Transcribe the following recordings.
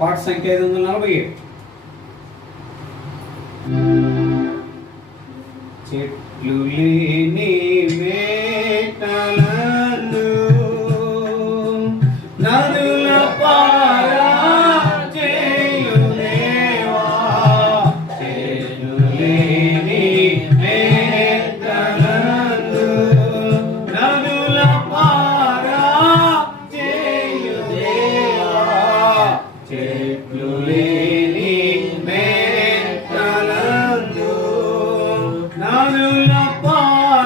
పాట సంఖ్య 547. చెట్లు లేని వేటలను నదుల పారా చేయుదేవా, చెట్లు లేని వేటలను నదుల పారా చేయుదేవా, చెట్లు లేని వేటలను నదుల పారా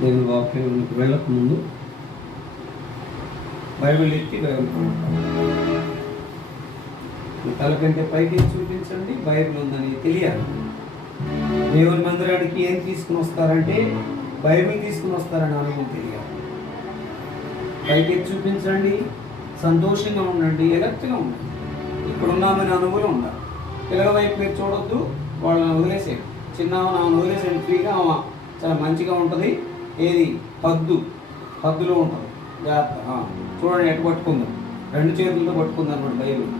నేను వాక్యానికి వెళ్ళక ముందు బైబిల్ ఎత్తి బైబిల్ తల కంటే పైకి చూపించండి, బైబిల్ ఉందని తెలియాలి. దేవుని మందిరానికి ఏం తీసుకుని వస్తారంటే బైబిల్ తీసుకుని వస్తారని అనుభవం తెలియాలి. పైకి చూపించండి, సంతోషంగా ఉండండి, ఎలర్ట్గా ఉండండి. ఇక్కడ ఉన్నామని అనుభవం ఉండాలి. పిల్లల వైపు మీరు చూడొద్దు, వాళ్ళని వదిలేసేయండి. చిన్న వదిలేసేయండి ఫ్రీగా, చాలా మంచిగా ఉంటుంది. ఏది హద్దులో ఉంటుంది, జాగ్రత్త. చూడండి ఎటు పట్టుకుందాం, 2 చేతులతో పట్టుకుందాం అన్నమాట బైబిల్.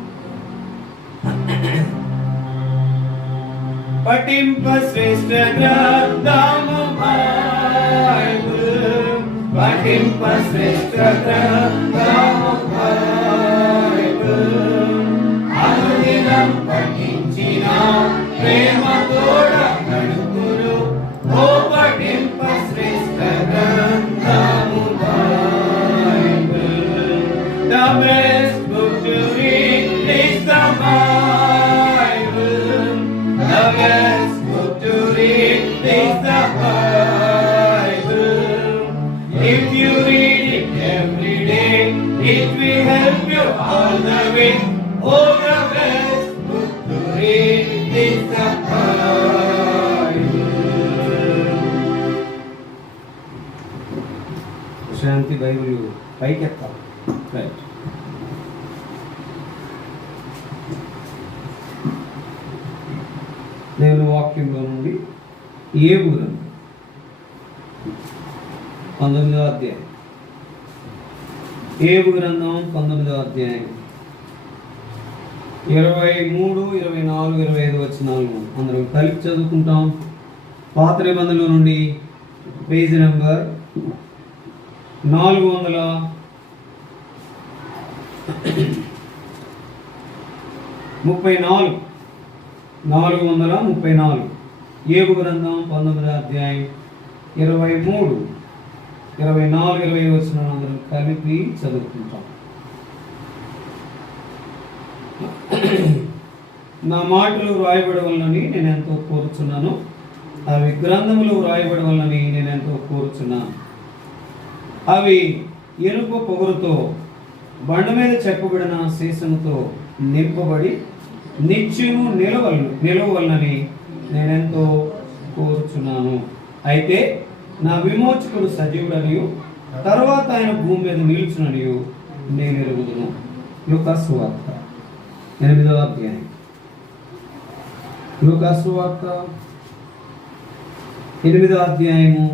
పఠింప శ్రేష్ఠ గ్రంథము బైబిల్, పఠింప శ్రేష్ఠ గ్రంథము బైబిల్, అనుదినం పఠించిన ప్రేమ తోడ నడుపును. ఓ పఠింప శ్రేష్ఠ గ్రంథము Bible. The best book to read is the Bible. The best book to read is the Bible. If you read it every day, it will help you all the way. Oh, the best book to read is the Bible. శాంతి Bible పైకెత్తాలి. Right. దేవుని వాక్యంలో నుండి ఏబు గ్రంథం 19వ అధ్యాయం. ఏబు గ్రంథం 19వ అధ్యాయం 23, 24, 25 వచనాలు అందరం కలిపి చదువుకుంటాం. పాత నిబంధనలో నుండి పేజీ నెంబర్ 434 ఏబు గ్రంథం 19వ అధ్యాయం 23, 24, 25 వచనాలు అందరం కలిపి చదువుకుంటాం. నా మాటలు వ్రాయబడవలనని నేను ఎంతో కోరుచున్నాను, అవి గ్రంథములు వ్రాయబడవలనని నేను ఎంతో కోరుచున్నాను. అవి ఎరుపు పొగరుతో బండ మీద చెక్కబడిన శీసముతో నింపబడి నిత్యము నిలవలనని నేనెంతో కోరుచున్నాను. అయితే నా విమోచకుడు సజీవుడనియు తర్వాత ఆయన భూమి మీద నిలుచుననియు నేను ఎరుగుదును. లూకాసు వార్త 8వ అధ్యాయం. లూకాసు వార్త 8వ అధ్యాయము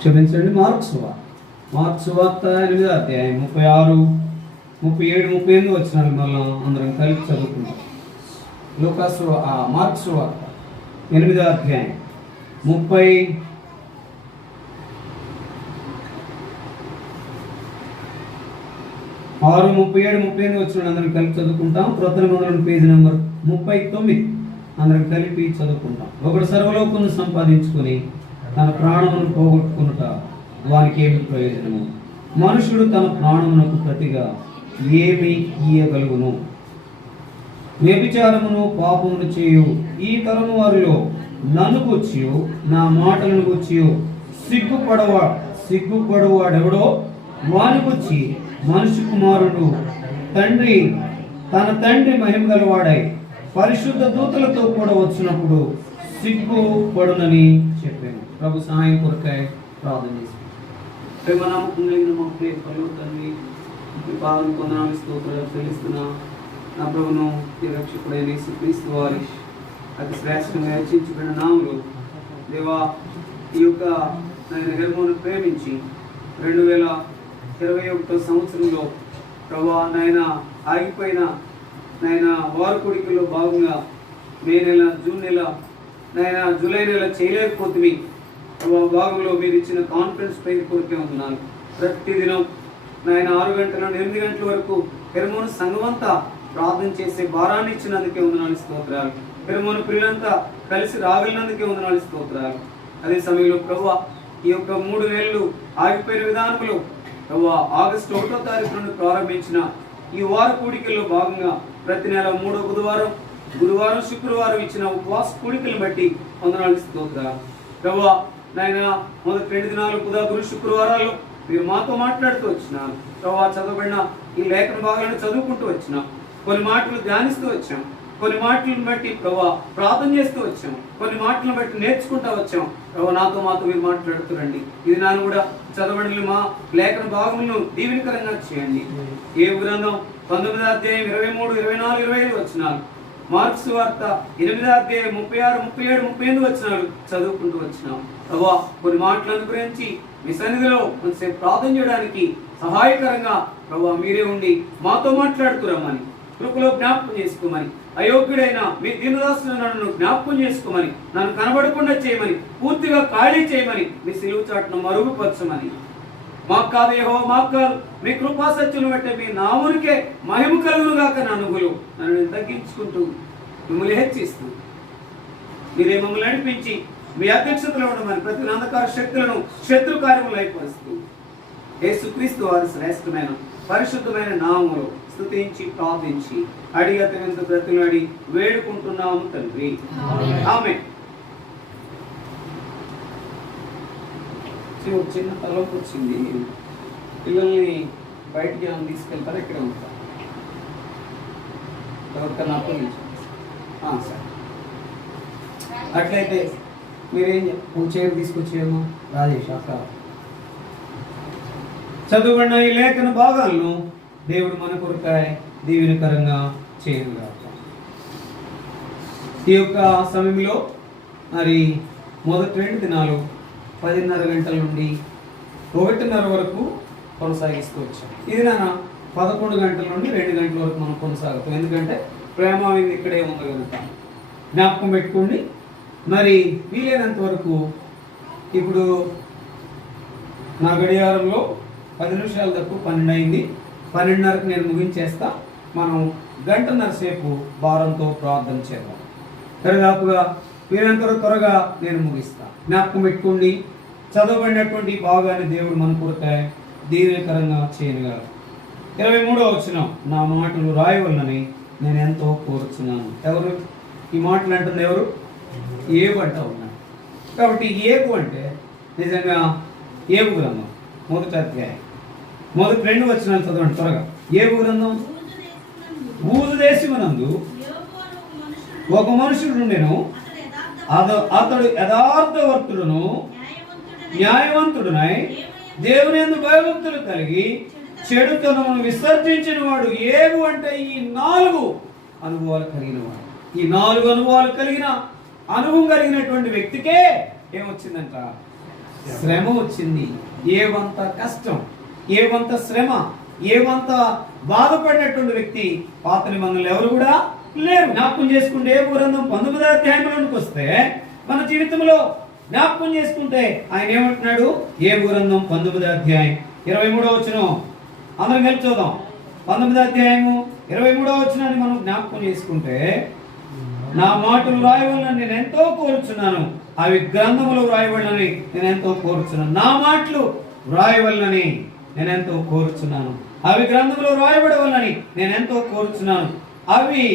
క్షమించండి, మార్క్స్ వార్త 8వ అధ్యాయం 36, 37, 38 వచనాలు మళ్ళీ అందరం కలిపి చదువుకుంటాం. మార్క్స్ వార్త 8వ అధ్యాయం 36, 37, 38 వచనాలు అందరం కలిపి చదువుకుంటాం. క్రొత్త నిబంధన పేజీ నెంబర్ 39 అందరం కలిపి చదువుకుంటాం. ఒకడు సర్వలోకమును సంపాదించుకొని తన ప్రాణమును పోగొట్టుకునుట వానికి ఏమి ప్రయోజనము? మనుషుడు తన ప్రాణమునకు ప్రతిగా ఏమి ఇయ్యగలుగును? వ్యభిచారమును పాపమును చేయు ఈ తరము వారిలో నన్ను గూర్చియు నా మాటలను గూర్చియు సిగ్గుపడవాడెవడో వాని గూర్చి మనుష్య కుమారుడు తన తండ్రి మహిమ గలవాడై పరిశుద్ధ దూతలతో కూడా వచ్చినప్పుడు సిగ్గుపడునని చెప్పాను. ప్రభు సహాయం కొరకై ప్రార్థన చేసి ప్రేమ నమ్మకం లేని మా ప్రియ పలువుతాన్ని పాలన పొందనాలు స్తోత్రాలు చెల్లిస్తున్నా. నా ప్రభును ఈ రక్షకుడైన యేసుక్రీస్తు వారి అతి శ్రేష్టంగా హెచ్చించబడిన నామములు దేవా, ఈ యొక్క నేను హెర్మోను ప్రేమించి 2021 సంవత్సరంలో ప్రభా నాయన ఆగిపోయిన నాయన వారు కొడుకులో భాగంగా మే నెల, జూన్ నెల నేను జూలై నెల చేయలేకపోతుంది భాగంలో మీరు ఇచ్చిన కాన్ఫరెన్స్ ప్రేయర్ కొరకే ఉన్నాను. ప్రతిదినం నేను 6 గంటల నుండి 8 గంటల వరకు పెరుమోను సంఘమంతా ప్రార్థన చేసే భారాన్ని ఇచ్చినందుకే వందనాలు స్తోత్రాలు. పెరుమోను పిల్లలంతా కలిసి రాగలినందుకే వందనాలు స్తోత్రాలు. అదే సమయంలో ప్రభువా ఈ యొక్క 3 నెలలు ఆగిపోయిన విధానంలో ప్రభువా ఆగస్టు 1వ తారీఖు నుండి ప్రారంభించిన ఈ వార కూడికల్లో భాగంగా ప్రతి నెల 3వ బుధవారం, గురువారం, శుక్రవారం ఇచ్చిన ఉపవాస కూడికలను బట్టి వందనాలు స్తోత్రాలు. ప్రభువా నాయన మొదటి 2 దినాలు బుధ, గురు, శుక్రవారాలు మీరు మాతో మాట్లాడుతూ వచ్చినాను. ప్రభువా చదవబడిన ఈ లేఖన భాగాలను చదువుకుంటూ వచ్చినాం. కొన్ని మాటలు ధ్యానిస్తూ వచ్చాం. కొన్ని మాటలను బట్టి ప్రభా ప్రార్థన చేస్తూ వచ్చాం. కొన్ని మాటలను బట్టి నేర్చుకుంటూ వచ్చాం. ప్రభా మాతో మీరు మాట్లాడుతురండి. ఇది నాను కూడా చదవబడిన మా లేఖన భాగములను దీవెనకరంగా చేయండి. ఏ గ్రంథం 19వ అధ్యాయం 23, 24, 25 వచనాలు, మార్క్స్ వార్త 8వ అధ్యాయం 36, 37, 38 వచనాలు చదువుకుంటూ వచ్చినాం. ప్రభా కొన్ని మాటలను గురించి మీ సన్నిధిలో కొంచెంసేపు ప్రార్థన చేయడానికి సహాయకరంగా ప్రభా మీరే ఉండి మాతో మాట్లాడుతురమ్మని, కృపలో జ్ఞాపకం చేసుకోమని, అయోగ్యుడైన మీ దీనదాసులను నన్ను జ్ఞాపకం చేసుకోమని, నన్ను కనబడకుండా చేయమని, పూర్తిగా ఖాళీ చేయమని, మీ సిలువ చాటును మరుగుపరచమని, మాకు కాదు యెహోవా మాకు కాదు మీ కృపా సత్యమును బట్టి మీ నామునికే మహిమ కలుగునుగాక నా అనుగులు నన్ను నేను తగ్గించుకుంటూ మిమ్మల్ని హెచ్చిస్తూ మీరే మమ్మల్ని నడిపించి మీ అధ్యక్షతలో ఉండమని ప్రతి అంధకార శక్తులను శత్రు కార్యములు అయిపరుస్తూ యేసుక్రీస్తు వారి శ్రేష్టమైన పరిశుద్ధమైన నామములో స్తుతించి ప్రార్థించి అడిగతనంత బ్రతులాడి వేడుకుంటున్నాము తండ్రి, ఆమేన్. చిన్న తలపు వచ్చింది. పిల్లల్ని బయటికి ఏమైనా తీసుకెళ్తారా? ఇక్కడ ఉంటారు ఎవరికన్నా సార్. అట్లయితే మీరేం చైర్ తీసుకొచ్చేమో రాజేష్ అక్కడ చదువుకున్న ఈ లేఖన భాగాలను దేవుడు మన కొరకాయ దీవెనకరంగా చేయనుగాక. ఈ యొక్క సమయంలో మరి మొదటి 2 దినాలు 10:30 గంటల నుండి 1:30 వరకు కొనసాగిస్తూ వచ్చాం. ఇది నా 11 గంటల నుండి 2 గంటల వరకు మనం కొనసాగుతాం. ఎందుకంటే ప్రేమ ఇక్కడే ఉంది కనుక జ్ఞాపకం పెట్టుకోండి. మరి వీలైనంత వరకు ఇప్పుడు నా గడియారంలో 10 నిమిషాల తక్కువ 12 అయింది. 12:30కి నేను ముగించేస్తా. మనం 1 గంటన్నర సేపు భారంతో ప్రార్థన చేద్దాం. దరిదాపుగా వీరంత త్వరగా నేను ముగిస్తా. జ్ఞాపకం పెట్టుకోండి, చదవబడినటువంటి భాగాన్ని దేవుడు మన కొరకాయ దీవెనకరంగా చేయనుగా. 23వ వచనం, నా మాటలు రాయవలనని నేను ఎంతో కోరుచున్నాను. ఎవరు ఈ మాటలు అంటుంది? ఎవరు? ఏబు అంటా ఉన్నాను. కాబట్టి ఏబు అంటే నిజంగా ఏబు గ్రంథం 1వ అధ్యాయం మొదటి 2 వచనాలు చదవండి త్వరగా. ఏబు గ్రంథం. ఊజు దేశమునందు ఒక మనుషుడు ఉండెను, అతడు యథార్థవర్తుడును న్యాయవంతుడునై దేవుని యందు భయభక్తులు కలిగి చెడుతనమును విసర్జించిన వాడు. ఏబు అంటే ఈ 4 అనుభవాలు కలిగిన వాడు. ఈ 4 అనుభవాలు కలిగిన అనుభవం కలిగినటువంటి వ్యక్తికే ఏమొచ్చిందంట? శ్రమ వచ్చింది. ఏవంత కష్టం, ఏవంత శ్రమ, ఏవంత బాధపడినటువంటి వ్యక్తి పాత నిబంధనలు ఎవరు కూడా లేరు. జ్ఞాపకం చేసుకుంటే ఏబు గ్రంథం 19వ అధ్యాయంలోనికి వస్తే మన జీవితంలో జ్ఞాపకం చేసుకుంటే ఆయన ఏమంటున్నాడు? ఏబు గ్రంథం 19వ అధ్యాయం 23వ వచనం అందరం కలిసి చూద్దాం. 19వ అధ్యాయము 23వ వచనాన్ని మనం జ్ఞాపకం చేసుకుంటే, నా మాటలు రాయవలనని నేను ఎంతో కోరుచున్నాను, అవి గ్రంథములో వ్రాయవలనని నేను ఎంతో కోరుచున్నాను. నా మాటలు వ్రాయవలనని నేను ఎంతో కోరుచున్నాను, అవి గ్రంథంలో వ్రాయబడవలనని నేను ఎంతో కోరుచున్నాను. అవి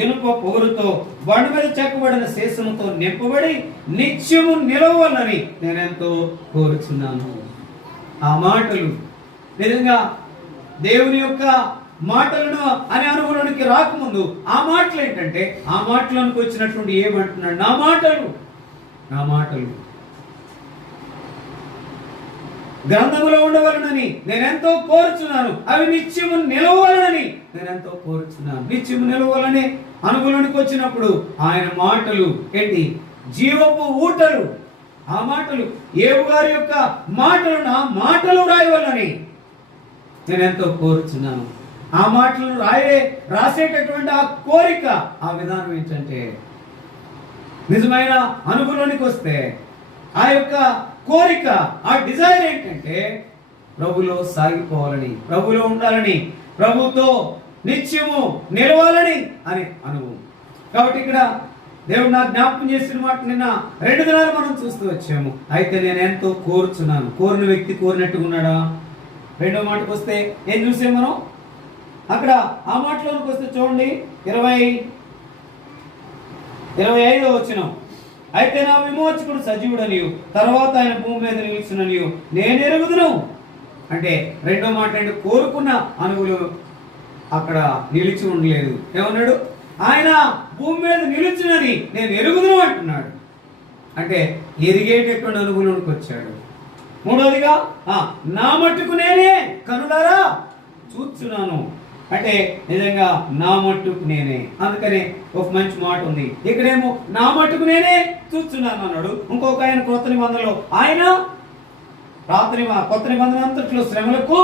ఇనుప పొగరుతో బండి మీద చెక్కబడిన శేషముతో నింపబడి నిత్యము నిలవలనని నేను ఎంతో కోరుచున్నాను. ఆ మాటలు నిజంగా దేవుని యొక్క మాటలను అనే అనుభవానికి రాకముందు ఆ మాటలు ఏంటంటే, ఆ మాటలోనికి వచ్చినటువంటి ఏమంటున్నాడు? నా మాటలు గ్రంథములో ఉండవలనని నేను ఎంతో కోరుచున్నాను, అవి నిత్యము నిలవలనని నేను ఎంతో కోరుచున్నాను. నిత్యము నిలవాలని అనుభవానికి వచ్చినప్పుడు ఆయన మాటలు ఏంటి? జీవపు ఊటలు. ఆ మాటలు ఏబు గారి యొక్క మాటలు, నా మాటలు రాయవలని నేను ఎంతో కోరుచున్నాను. ఆ మాటలను రాసేటటువంటి ఆ కోరిక, ఆ విధానం ఏంటంటే నిజమైన అనుభవంలోనికి వస్తే ఆ యొక్క కోరిక, ఆ డిజైర్ ఏంటంటే ప్రభులో సాగిపోవాలని, ప్రభులో ఉండాలని, ప్రభుతో నిత్యము నిలవాలని అనే అనుభవం. కాబట్టి ఇక్కడ దేవుడు నాకు జ్ఞాపకం చేసిన మాట నిన్న 2 దినాలు మనం చూస్తూ వచ్చాము. అయితే నేను ఎంతో కోరుచున్నాను. కోరిన వ్యక్తి కోరినట్టుగా ఉన్నాడా? రెండో మాటకు వస్తే ఏం చూసాం మనం? అక్కడ ఆ మాటలోనికి వస్తే చూడండి 25వ వచనం. అయితే నా విమోచకుడు సజీవుడనియు తర్వాత ఆయన భూమి మీద నిలుచుననియు నేను ఎరుగుదును. అంటే రెండో మాట అంటే కోరుకున్న అనువులు అక్కడ నిలిచి ఉండలేదు. ఏమన్నాడు? ఆయన భూమి మీద నిలుచునని నేను ఎరుగుదును అంటున్నాడు. అంటే ఎరిగేటటువంటి అనుభవంలోకి వచ్చాడు. మూడవదిగా నా మట్టుకు నేనే కనులారా చూస్తున్నాను. అంటే నిజంగా నా మట్టుకు నేనే. అందుకనే ఒక మంచి మాట ఉంది. ఇక్కడేమో నా మట్టుకు నేనే చూస్తున్నాను అన్నాడు. ఇంకొక ఆయన కొత్త నిబంధనలో ఆయన కొత్త నిబంధన అంతట్లో శ్రమలకు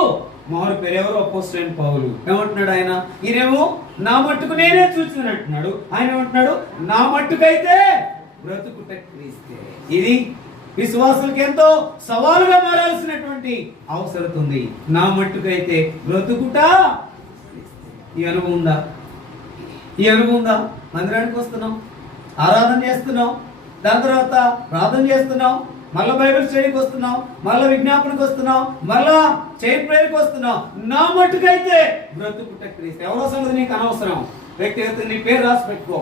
మారు పేరు ఎవరు? అపోస్తలుడైన పౌలు. ఏమంటున్నాడు ఆయన? ఈయనేమో నా మట్టుకు నేనే చూస్తున్నాను అంటున్నాడు. ఆయన ఏమంటున్నాడు? నా మట్టుకైతే బ్రతుకుట క్రీస్తే. ఇది విశ్వాసులకు ఎంతో సవాలుగా మారాల్సినటువంటి అవసరం ఉంది. నా మట్టుకైతే బ్రతుకుట. ఈ అనుభవం ఉందా? ఈ అనుభవం ఉందా? మందిరానికి వస్తున్నాం, ఆరాధన చేస్తున్నాం, దాని తర్వాత ప్రార్థన చేస్తున్నాం, మళ్ళా బైబిల్ స్టడీకి వస్తున్నాం, మళ్ళా విజ్ఞాపనకి వస్తున్నాం, మళ్ళా చైన్ ప్రేయర్కి వస్తున్నాం. నా మట్టుకైతే బ్రతుకుట క్రీస్తు. ఎవరో సంగతి నీకు అనవసరం. వ్యక్తిగత నీ పేరు రాసి పెట్టుకో.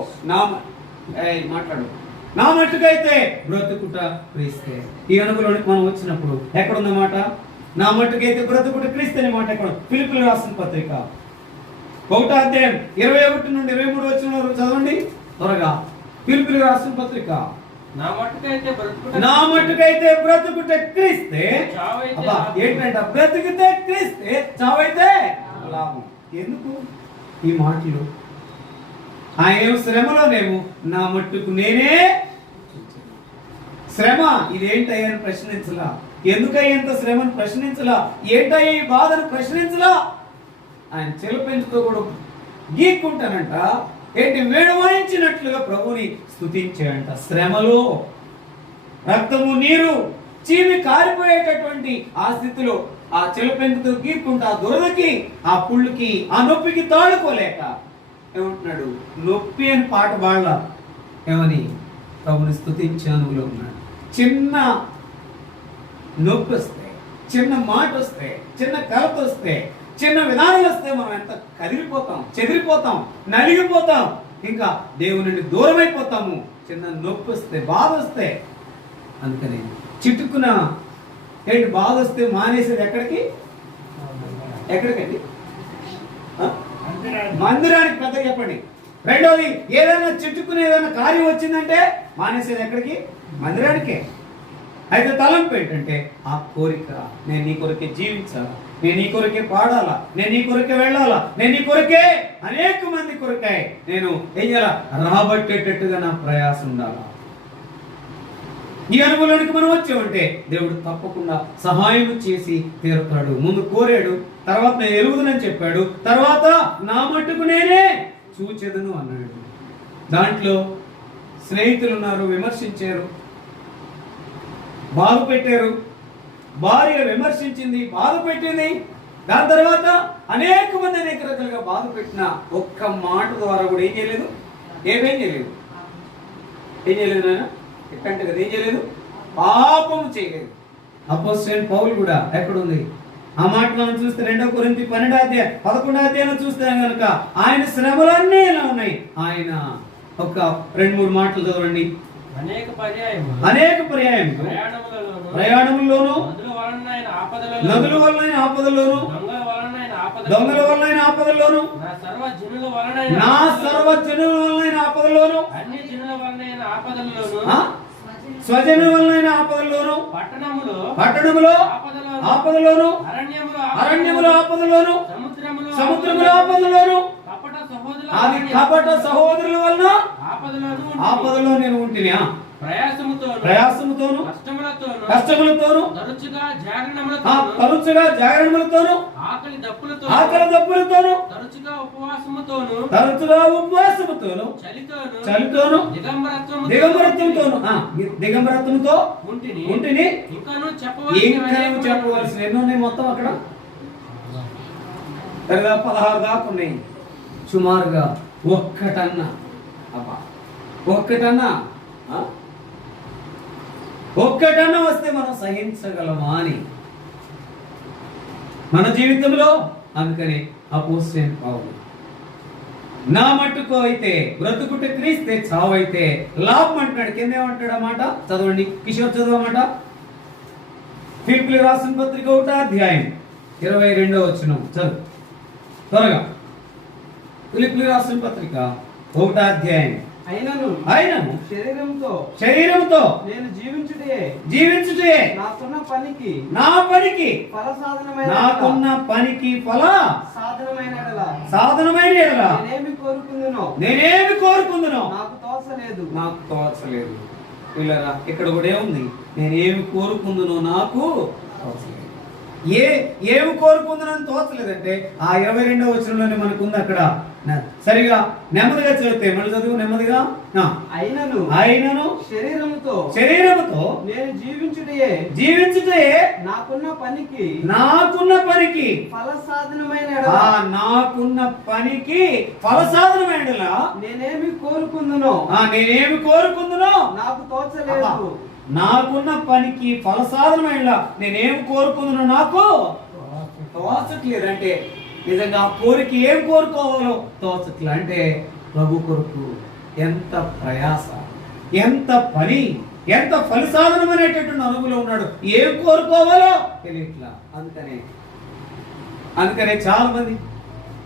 మాట్లాడు. నా మట్టుకైతే బ్రతుకుట క్రీస్తే. ఈ అనుభవంలోనికి మనం వచ్చినప్పుడు ఎక్కడుందన్నమాట? నా మట్టుకైతే బ్రతుకుట క్రీస్తు అనే మాట ఎక్కడ? ఫిలిప్పీయులకు రాసిన పత్రిక 1వ అధ్యాయం 21 నుండి 23 వచనం వరకు చదవండి త్వరగా. ఫిలిప్పీయులకు రాసిన పత్రిక. నా మట్టుకైతే బ్రతుకుట క్రీస్తే. ఏంటంట? బ్రతుకుతే క్రీస్తే, చావైతే లాభం. ఎందుకు ఈ మాటలు? ఆయన శ్రమలోనేమో నా మట్టుకు నేనే. శ్రమ ఇదేంటయ్యని ప్రశ్నించలా. ఎందుకయ్యేంత శ్రమను ప్రశ్నించలా. ఏంటయ్యా ఈ బాధను ప్రశ్నించలా. ఆయన చెలపెంచుతో కూడా గీక్కుంటానంట. ఏంటి? వేడవాయించినట్లుగా ప్రభుని స్తుతించాడంట. శ్రమలో రక్తము నీరు చీమి కారిపోయేటటువంటి ఆ స్థితిలో ఆ చెలపెంచుతో గీక్కుంటా ఆ దురదకి, ఆ పుళ్ళుకి, ఆ నొప్పికి తాడుకోలేక ఏమంటున్నాడు? నొప్పి అని పాట పాడలా. ఏమని? ప్రభుని స్తుతించాను ఉన్నాడు. చిన్న నొప్పి వస్తే, చిన్న మాట వస్తే, చిన్న కలత వస్తే, చిన్న విధానాలు వస్తే మనం ఎంత కదిలిపోతాం, చెదిరిపోతాం, నలిగిపోతాం, ఇంకా దేవుని నుండి దూరం అయిపోతాము. చిన్న నొప్పి వస్తే, బాధ వస్తే. అందుకని చిట్టుకున్న ఏంటి? బాధ వస్తే మానేసేది ఎక్కడికి? ఎక్కడికండి? మందిరానికి. పెద్ద చెప్పండి. రెండోది, ఏదైనా చిట్టుకునే ఏదైనా కార్యం వచ్చిందంటే మానేసేది ఎక్కడికి? మందిరానికే. అయితే తలంపు ఏంటంటే ఆ కోరిక. నేను నీ కొరకే జీవించాలా, నేను నీ కొరకే పాడాలా, నేను నీ కొరకే వెళ్ళాలా, నేను నీ కొరకే అనేక మంది కొరకాయ నేను ఏం చేయాలా? రాబట్టేటట్టుగా నా ప్రయాసం ఉండాలా. ఈ అనుభవంలోనికి మనం వచ్చామంటే దేవుడు తప్పకుండా సహాయం చేసి తీరుతాడు. ముందు కోరాడు, తర్వాత నేను ఎరుగుదనని చెప్పాడు, తర్వాత నా మట్టుకు నేనే చూచెదను అన్నాడు. దాంట్లో స్నేహితులు ఉన్నారు, విమర్శించారు, బాధ పెట్టారు. భార్య విమర్శించింది, బాధ పెట్టింది. దాని తర్వాత అనేక మంది అనేక రకాలుగా బాధ పెట్టిన ఒక్క మాట ద్వారా కూడా ఏం చేయలేదు. ఏం చేయలేదు నాయన? ఎట్టంటే కదా ఏం చేయలేదు, పాపం చేయలేదు. అపోస్తలుడైన పౌలు కూడా ఎక్కడుంది ఆ మాట మనం చూస్తే 2 కొరింథీ 12వ అధ్యాయం 11వ అధ్యాయం చూస్తే కనుక ఆయన శ్రమలన్నీ ఎలా ఉన్నాయి. ఆయన ఒక 2-3 మాటలు చదవండి. అనేక పర్యాయములు ప్రయాణముల్లోను, నదుల వలన ఆపదల్లోను, దొంగల వలన ఆపదల్లోను, నా సర్వజనుల వలన ఆపదల్లోను, స్వజనుల వలన ఆపదల్లోను, పట్టణములో ఆపదలోను, అరణ్యములో ఆపదలోను, సముద్రములో ఆపదలోను, అది కపట సహోదరుల వలన ఆపదలో నేను ఉంటినా. ప్రయాసముతోను కష్టములతోను తరచుగా జాగరణములతోను ఆకలి దప్పులతోను తరచుగా ఉపవాసముతోను చలితోను దిగంబరత్వంతో ఉంటిని. ఇంకాను చెప్పవలసిన ఎన్నో ఉన్నాయి మొత్తం అక్కడ 16 దాకా ఉన్నాయి. సుమారుగా ఒక్కటన్నా వస్తే మనం సహించగలమా అని మన జీవితంలో. అందుకని అపోస్తలుడైన పౌలు నా మట్టుకు అయితే బ్రతుకుట క్రీస్తే చావైతే లాభం అంటున్నాడు. కింద ఏమంటాడు అన్నమాట? చదవండి కిషోర్, చదవమాట. ఫిలిప్పీయులకు రాసిన పత్రిక 1వ అధ్యాయం 22వ వచనం చదువు త్వరగా. ఫిలిప్పీయులకు రాసిన పత్రిక 1వ అధ్యాయం. అయినను శరీరంతో నేను జీవించుటే నాకున్న పనికి నాకున్న పనికి ఫల సాధనమైన ఎడల నేనేమి కోరుకుందునో నాకు తోచలేదు. పిల్లరా, ఇక్కడ కూడా ఏముంది? నేనేమి కోరుకుందునో నాకు తోచలేదు. ఏమి కోరుకుందునని తోచలేదంటే ఆ 22వ వచనంలోనే మనకు ఉంది. అక్కడ సరిగా నెమ్మదిగా చదివితే మళ్ళీ చదువు నెమ్మదిగా. అయినను శరీరముతో నేను జీవించుటే నాకున్న పనికి ఫలసాధనమైన నేనేమి కోరుకుందునో నాకు తోచలేదు. నాకున్న పనికి ఫలసాధనమైన నేనేం కోరుకుందునో నాకు తోచట్లేదు. అంటే నిజంగా ఆ కోరిక ఏం కోరుకోవాలో తోచట్లే. అంటే ప్రభు కొరకు ఎంత ప్రయాస, ఎంత పని, ఎంత ఫలసాధనమైనటువంటి అనుభవం ఉన్నాడు. ఏం కోరుకోవాలో తెలియట్లా. అందుకనే చాలా మంది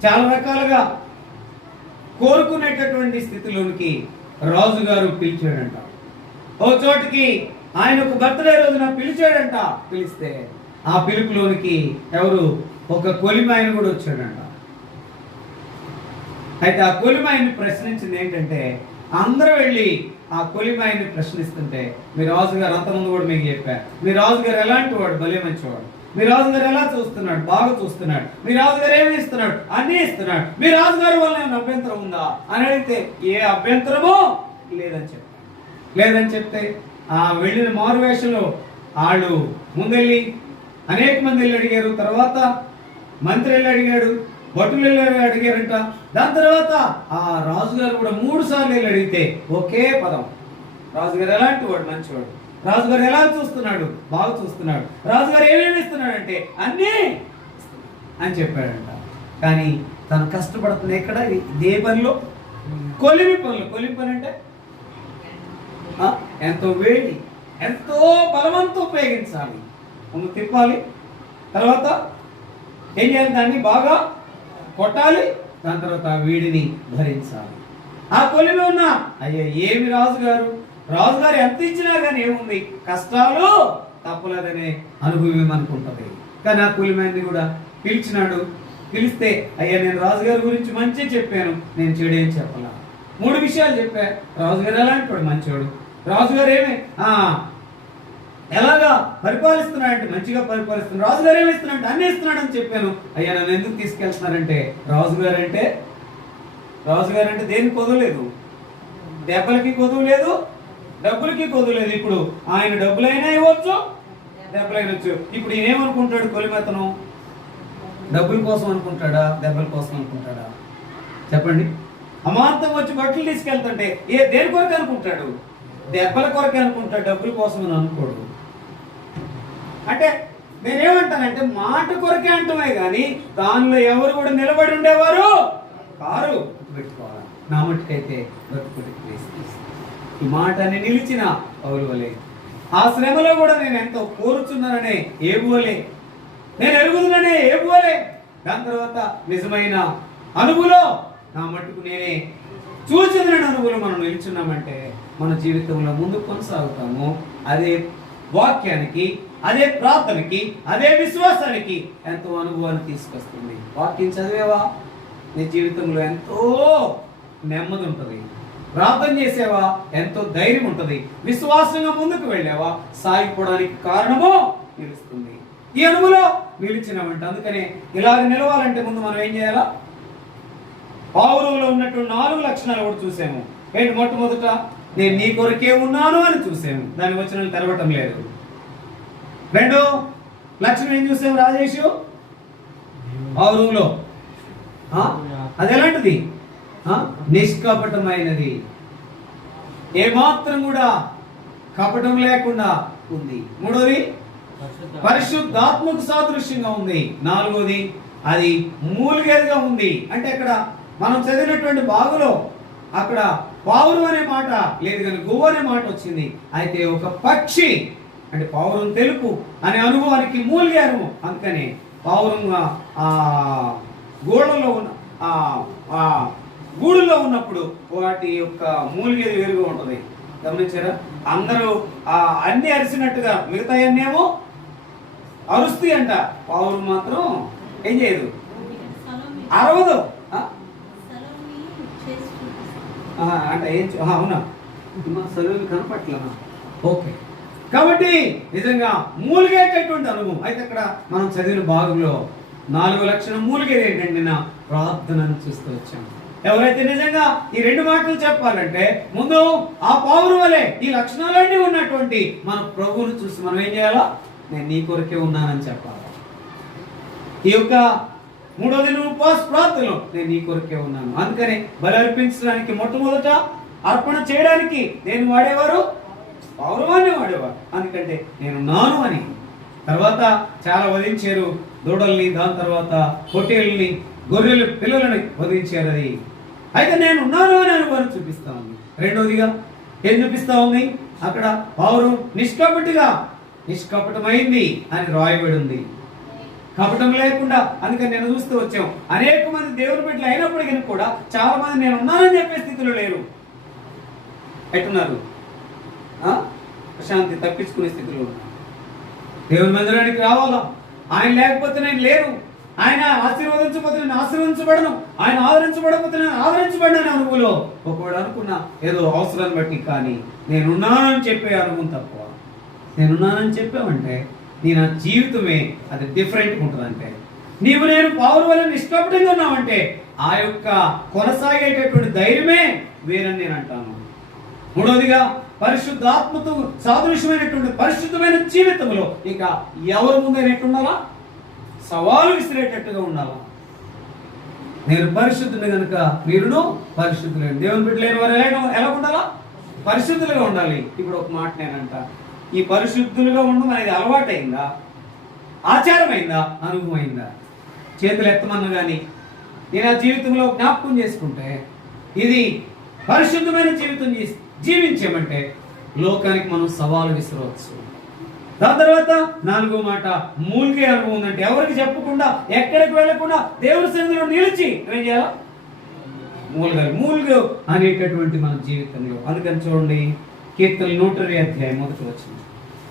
చాలా రకాలుగా కోరుకునేటటువంటి స్థితిలోనికి రాజుగారు పిలిచాడంట. ఓ చోటికి ఆయన ఒక బర్త్డే రోజున పిలిచాడంట. పిలిస్తే ఆ పిలుపులోనికి ఎవరు? ఒక కొలిమాయన కూడా వచ్చాడంట. అయితే ఆ కొలిమాయని ప్రశ్నించింది ఏంటంటే, అందరూ వెళ్ళి ఆ కొలిమాయని ప్రశ్నిస్తుంటే, మీ రాజుగారు అంతకుముందు కూడా మీకు చెప్పారు, మీ రాజుగారు ఎలాంటి వాడు? భలే మంచివాడు. మీ రాజుగారు ఎలా చూస్తున్నాడు? బాగా చూస్తున్నాడు. మీ రాజుగారు ఏమి ఇస్తున్నాడు? అన్నీ ఇస్తున్నాడు. మీ రాజుగారి వల్ల ఏమైనా అభ్యంతరం ఉందా అని అడిగితే ఏ అభ్యంతరమో లేదని చెప్తే ఆ వెళ్ళిన మారువేషంలో వాళ్ళు ముందెళ్ళి అనేక మంది వెళ్ళి అడిగారు. తర్వాత మంత్రి వెళ్ళి అడిగాడు, భటులు వెళ్ళి అడిగారంట. దాని తర్వాత ఆ రాజుగారు కూడా 3 సార్లు వెళ్ళి అడిగితే ఒకే పదం, రాజుగారు ఎలాంటి వాడు? మంచివాడు. రాజుగారు ఎలా చూస్తున్నాడు? బాగా చూస్తున్నాడు. రాజుగారు ఏమేమి ఇస్తున్నాడంటే అన్నీ అని చెప్పాడంట. కానీ తను కష్టపడుతుంది ఎక్కడ? ఇదే పనిలో, కొలిమి పని అంటే ఎంతో వేడి, ఎంతో బలవంతం ఉపయోగించాలి. ముందు తిప్పాలి, తర్వాత ఏం చేయాలి? దాన్ని బాగా కొట్టాలి, దాని తర్వాత వేడిని భరించాలి. ఆ కొలిమి ఉన్నా అయ్యే ఏమి రాజుగారు ఎంత ఇచ్చినా కానీ ఏముంది? కష్టాలు తప్పలేదనే అనుభవం అనుకుంటుంది. కానీ ఆ కొలిమైంది కూడా పిలిచినాడు. పిలిస్తే అయ్యా నేను రాజుగారి గురించి మంచి చెప్పాను, నేను చెడేం చెప్పాల. 3 విషయాలు చెప్పా. రాజుగారు ఎలాంటి వాడు? మంచివాడు. రాజుగారు ఎలాగా పరిపాలిస్తున్నాడంటే మంచిగా పరిపాలిస్తున్నాడు. రాజుగారు ఏమి ఇస్తున్నాడంటే అన్నీ ఇస్తున్నాడు అని చెప్పాను. అయ్యా నన్ను ఎందుకు తీసుకెళ్తున్నారంటే రాజుగారు అంటే దేనికి కొదవలేదు, దెబ్బలకి కొదవలేదు, డబ్బులకి కొదవలేదు. ఇప్పుడు ఆయన డబ్బులైనా ఇవ్వచ్చు, దెబ్బలైనొచ్చు. ఇప్పుడు ఈయనేమనుకుంటాడు? కొలిమెతను డబ్బుల కోసం అనుకుంటాడా, దెబ్బల కోసం అనుకుంటాడా? చెప్పండి. అమాంతం వచ్చి బట్టలు తీసుకెళ్తుంటే దేని కొరకు అనుకుంటాడు? దెబ్బల కొరకు అనుకుంటాడు, డబ్బుల కోసం అని అనుకోడు. అంటే నేనేమంటానంటే మాట కొరకే అంటమే కానీ దానిలో ఎవరు కూడా నిలబడి ఉండేవారు కారు. పెట్టుకోవాలి. నా మట్టుకైతే ఈ మాటని నిలిచిన పౌలు వలె ఆ శ్రమలో కూడా నేను ఎంతో కోరుచున్నాననే ఏబువలే, నేను ఎరుగుదుననే ఏబువలే. దాని తర్వాత నిజమైన అనుభూలో నా మట్టుకు నేనే చూసిన అనుభూలు మనం నిలుచున్నామంటే మన జీవితంలో ముందుకు కొనసాగుతాము. అదే వాక్యానికి, అదే ప్రార్థనకి, అదే విశ్వాసానికి ఎంతో అనుభవాన్ని తీసుకొస్తుంది. వాక్యం చదివేవా? నీ జీవితంలో ఎంతో నెమ్మది ఉంటుంది. ప్రార్థన చేసేవా, ఎంతో ధైర్యం ఉంటుంది, విశ్వాసంగా ముందుకు వెళ్ళావా, సాగిపోవడానికి కారణమో నిలుస్తుంది. ఈ అనుభవంలో నిలిచినామంట. అందుకనే ఇలాగ నిలవాలంటే ముందు మనం ఏం చేయాలా? పౌరులో ఉన్నట్టు 4 లక్షణాలు కూడా చూసాము. ఏంటి? మొట్టమొదట నేను నీ కొరకే ఉన్నాను అని చూసాము, దాని వచనాలు తెరవటం లేదు. రెండో లక్షణం ఏం చూసాము రాజేష్? పౌరులో అది ఎలాంటిది? నిష్కపటమైనది, ఏమాత్రం కూడా కపటం లేకుండా ఉంది. మూడోది పరిశుద్ధాత్మకు సాదృశ్యంగా ఉంది. నాలుగోది అది మూలిగేదిగా ఉంది. అంటే అక్కడ మనం చదివినటువంటి బాగులో అక్కడ పావురం అనే మాట లేదు కానీ గువ్వ అనే మాట వచ్చింది. అయితే ఒక పక్షి అంటే పావురం తెలుపు అనే అనుభవానికి మూలిగే అనుభవం. అందుకని పావురంగా గోడల్లో ఉన్న గూడుల్లో ఉన్నప్పుడు వాటి యొక్క మూలిగేది వేరుగా ఉంటుంది. గమనించారా? అందరూ అన్ని అరిసినట్టుగా మిగతా అన్నేమో అరుస్తాయి అంట, పావురం మాత్రం ఏం చేయదు, అరవదు. అంటే ఏం అవునా? సరువులు కనపట్లేనా? ఓకే. కాబట్టి నిజంగా మూలిగేటటువంటి అనుభవం. అయితే అక్కడ మనం చదివిన భాగంలో 4 లక్షణం మూలిగేది ఏంటంటే నా ప్రార్థనను చూస్తూ వచ్చాము. ఎవరైతే నిజంగా ఈ 2 మాటలు చెప్పాలంటే ముందు ఆ పావురం వలె ఈ లక్షణాలన్నీ ఉన్నటువంటి మన ప్రభువును చూసి మనం ఏం చేయాలా? నేను నీ కొరకే ఉన్నానని చెప్పాలి. ఈ యొక్క మూడోది ఉపవాస ప్రార్థనలో నేను నీ కొరకే ఉన్నాను. అందుకని బలి అర్పించడానికి మొట్టమొదట అర్పణ చేయడానికి నేను వాడేవారు పౌరవాన్ని వాడేవారు. అందుకంటే నేను నాను అని. తర్వాత చాలా వధించారు దూడల్ని, దాని తర్వాత పొట్టేళ్ళని, గొర్రెలు పిల్లలని వధించారు. అది అయితే నేను ఉన్నాను అని అనుభవం చూపిస్తా ఉంది. రెండోదిగా ఏం చూపిస్తా ఉంది? అక్కడ పౌరం నిష్కపటమైంది అని రాయబడి ఉంది. కపటం లేకుండా. అందుకని నేను చూస్తూ వచ్చాం అనేక మంది దేవుని బిడ్డలు అయినప్పటికీ కూడా చాలా మంది నేను ఉన్నానని చెప్పే స్థితిలో లేరు. ఎట్టున్నారు? ప్రశాంతి తప్పించుకునే స్థితిలో. దేవుని మందిరానికి రావాలా, ఆయన లేకపోతే నేను లేను, ఆయన ఆశీర్వదించకపోతే నేను ఆశీర్వదించబడను, ఆయన ఆదరించబడకపోతే నేను ఆదరించబడిన అనుభవంలో ఒకవేళ అనుకున్నా ఏదో అవసరాన్ని బట్టి, కానీ నేనున్నానని చెప్పే అనుభవం తప్ప. నేనున్నానని చెప్పామంటే నీ నా జీవితమే అది డిఫరెంట్గా ఉంటుందంటే, నీవు నేను పావురం వల్ల నిష్కపటంగా ఉన్నామంటే ఆ యొక్క కొనసాగేటటువంటి ధైర్యమే వేరని నేను అంటాను. మూడవదిగా పరిశుద్ధాత్మతో సాదృశ్యమైనటువంటి పరిశుద్ధమైన జీవితంలో ఇక ఎవరి ముందైనా ఎట్టుండాలా? సవాలు విసిరేటట్టుగా ఉండాలా. నేను పరిశుద్ధుని కనుక మీరును పరిశుద్ధులే. దేవుని బిడ్డలేని వారు ఎలా ఉండాలా? పరిశుద్ధులుగా ఉండాలి. ఇప్పుడు ఒక మాట నేనంట, ఈ పరిశుద్ధులుగా ఉండడం అనేది అలవాటైందా, ఆచారమైందా, అనుభవమైందా? చేతులు ఎత్తమన్నా కానీ నేను ఆ జీవితంలో జ్ఞాపకం చేసుకుంటే ఇది పరిశుద్ధమైన జీవితం జీవించామంటే లోకానికి మనం సవాలు విసిరవచ్చు. దాని తర్వాత 4వ మాట మూలిగే అనుభవం ఉందంటే ఎవరికి చెప్పకుండా ఎక్కడికి వెళ్ళకుండా దేవుని సన్నిధిలో నిలిచి ఏం చేయాలా? మూలిగ అనేటటువంటి మన జీవితంలో. అందుకని చూడండి, కీర్తనలు 120 అధ్యాయం 1వ వచనం.